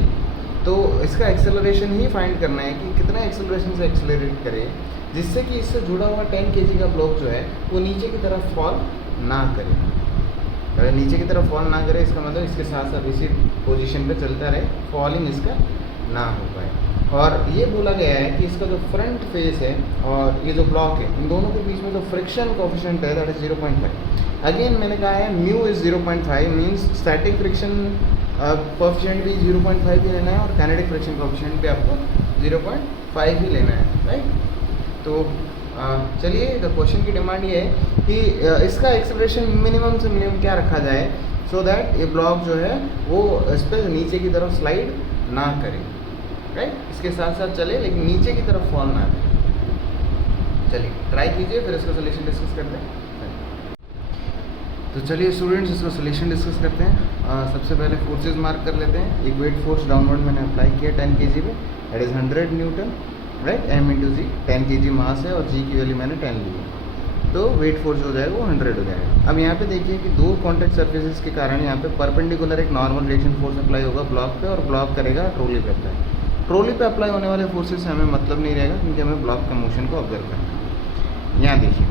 तो इसका एक्सेलरेशन ही फाइंड करना है कि कितना एक्सेलरेशन से एक्सेलरेट करे जिससे कि इससे जुड़ा हुआ 10 kg का ब्लॉक जो है वो नीचे की तरफ फॉल ना करे. अगर नीचे की तरफ फॉल ना करे इसका मतलब इसके साथ साथ इसी पोजीशन पे चलता रहे, फॉलिंग इसका ना हो पाए. और ये बोला गया है कि इसका जो फ्रंट फेस है और ये जो ब्लॉक है, इन दोनों के बीच में जो फ्रिक्शन कोएफिशिएंट है दैट इज 0.5. अगेन मैंने कहा है mu is 0.5 means static friction coefficient भी 0.5 ही लेना है और काइनेटिक फ्रिक्शन कोएफिशिएंट भी आपको 0.5 ही लेना है, राइट. तो चलिए द क्वेश्चन की डिमांड ये है कि इसका एक्सेलरेशन मिनिमम से मिनिमम क्या रखा जाए सो दैट ये ब्लॉक जो है वो इस पर नीचे की तरफ स्लाइड ना करे, राइट. इसके साथ साथ चले लेकिन नीचे की तरफ फॉल ना करे. चलिए ट्राई कीजिए, फिर इसका सोल्यूशन डिस्कस करते हैं. तो चलिए स्टूडेंट्स इसका सोल्यूशन डिस्कस करते हैं. सबसे पहले फोर्सेस मार्क कर लेते हैं. एक वेट फोर्स डाउनवर्ड मैंने अप्लाई किया 10 kg पे, that is 100 newton, right. m into g, 10 kg mass है और g की वैल्यू मैंने 10 ली है, तो वेट फोर्स हो जाएगा वो 100 हो जाएगा. अब यहाँ पे देखिए कि दो कॉन्टैक्ट सर्फेसिस के कारण यहाँ पे परपेंडिकुलर एक नॉर्मल रिएक्शन फोर्स अप्लाई होगा ब्लॉक पे, और ब्लॉक करेगा ट्रॉली पे अप्लाई. ट्रॉली पे अप्लाई होने वाले फोर्सेस से हमें मतलब नहीं रहेगा क्योंकि हमें ब्लॉक का मोशन को ऑब्जर्व करना है. यहाँ देखिए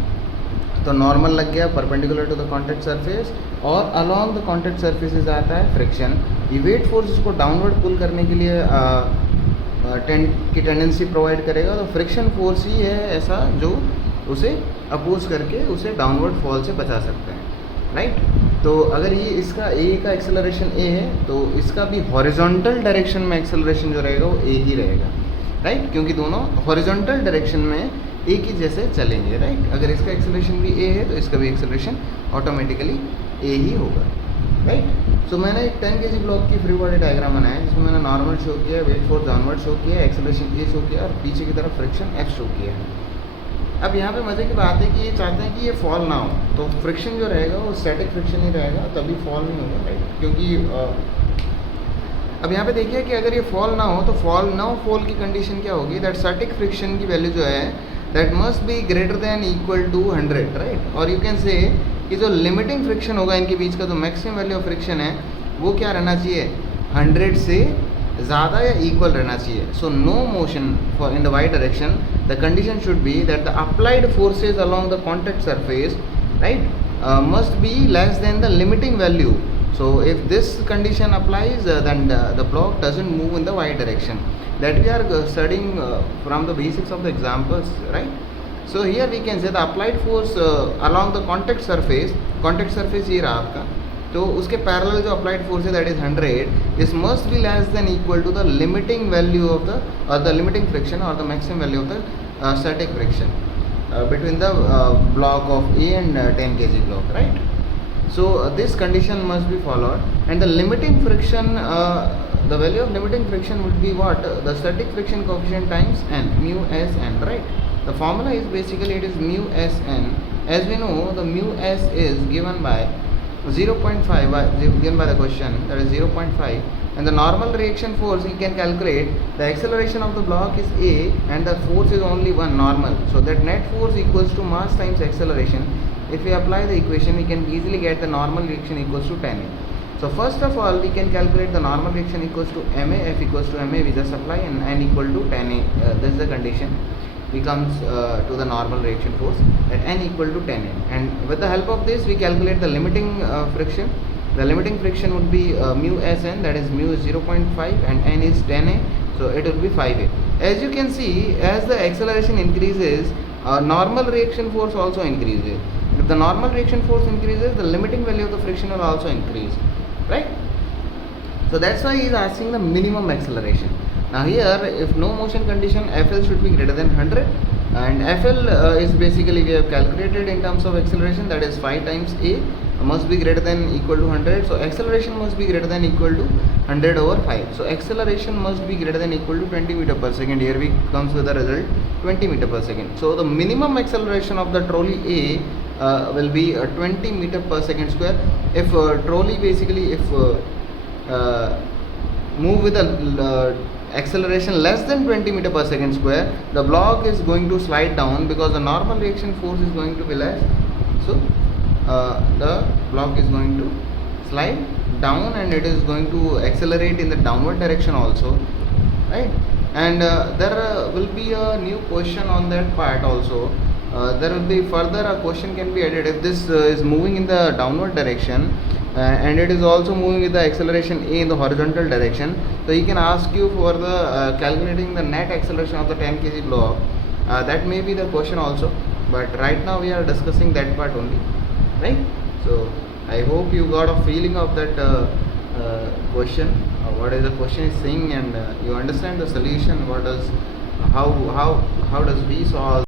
तो नॉर्मल लग गया perpendicular to the contact surface, और अलॉन्ग द कॉन्टैक्ट सरफेसेस आता है फ्रिक्शन, ये वेट फोर्स इसको डाउनवर्ड पुल करने के लिए की टेंडेंसी प्रोवाइड करेगा, तो फ्रिक्शन फोर्स ही है ऐसा जो उसे अपोज करके उसे डाउनवर्ड फॉल से बचा सकते हैं, राइट। तो अगर ये इसका ए का एक्सेलरेशन ए है तो इसका भी हॉरिजॉन्टल डायरेक्शन में एक्सेलरेशन जो रहेगा वो ए ही रहेगा, राइट, क्योंकि दोनों हॉरिजॉन्टल डायरेक्शन में एक ही जैसे चलेंगे, राइट। अगर इसका एक्सेलरेशन भी ए है तो इसका भी एक्सेलरेशन ऑटोमेटिकली ए ही होगा, राइट। सो मैंने एक 10 kg ब्लॉक की फ्री बॉडी डायग्राम बनाया जिसमें मैंने नॉर्मल शो किया, वेट फोर्स डाउनवर्ड शो किया, एक्सेलरेशन ए शो किया और पीछे की तरफ फ्रिक्शन एफ शो किया है। अब यहाँ पे मज़े की बात है कि ये चाहते हैं कि ये फॉल ना हो, तो फ्रिक्शन जो रहेगा वो स्टैटिक फ्रिक्शन ही रहेगा, तभी फॉल नहीं होगा, राइट। क्योंकि अब यहाँ पे देखिए कि अगर ये फॉल ना हो तो फॉल की कंडीशन क्या होगी, दैट स्टैटिक फ्रिक्शन की वैल्यू जो है that must be greater than equal to 100, right. और यू कैन से कि जो लिमिटिंग फ्रिक्शन होगा इनके बीच का, जो मैक्सिमम वैल्यू ऑफ फ्रिक्शन है वो क्या रहना चाहिए, 100 से ज़्यादा या इक्वल रहना चाहिए। So no motion for in the y direction, the condition should be that the applied forces along the contact surface, right, must be less than the limiting value. So if this condition applies, then the block doesn't move in the y direction. That we are studying from the basics of the examples, right? So here we can say the applied force along the contact surface ये रहा आपका, तो उसके parallel जो applied force है that is 100, this must be less than equal to the limiting value of the limiting friction और the maximum value of the static friction between the block of A and 10 kg block, right? So this condition must be followed, and the limiting friction, the value of limiting friction would be what? The static friction coefficient times n, mu s n, right? The formula is basically it is mu s n. As we know, the mu s is given by 0.5, given by the question, that is 0.5, and the normal reaction force you can calculate. The acceleration of the block is a and the force is only one, normal, so that net force equals to mass times acceleration. If we apply the equation, we can easily get the normal reaction equals to 10 a. So first of all, we can calculate the normal reaction equals to ma, f equals to ma, we just apply, and n equal to 10 a. This is the condition. We comes to the normal reaction force at n equal to 10 a, and with the help of this we calculate the limiting friction. The limiting friction would be mu Sn, that is mu is 0.5 and n is 10 a, so it will be 5 a. As you can see, as the acceleration increases, normal reaction force also increases. If the normal reaction force increases, the limiting value of the friction will also increase, right? So that's why he is asking the minimum acceleration. Now here, if no motion condition, FL should be greater than 100, and FL is basically, we have calculated in terms of acceleration, that is 5 times A must be greater than equal to 100. So acceleration must be greater than equal to 100 over 5. So acceleration must be greater than equal to 20 meter per second. Here we comes with the result 20 meter per second. So the minimum acceleration of the trolley A will be 20 meter per second square. If trolley basically if move with a acceleration less than 20 meter per second square, the block is going to slide down because the normal reaction force is going to be less. So the block is going to slide down and it is going to accelerate in the downward direction also, right? And there will be a new question on that part also. There will be further a question can be added if this is moving in the downward direction and it is also moving with the acceleration A in the horizontal direction, so he can ask you for the calculating the net acceleration of the 10 kg block. That may be the question also, but right now we are discussing that part only, right? So I hope you got a feeling of that question, what is the question is saying, and you understand the solution, what does how does we solve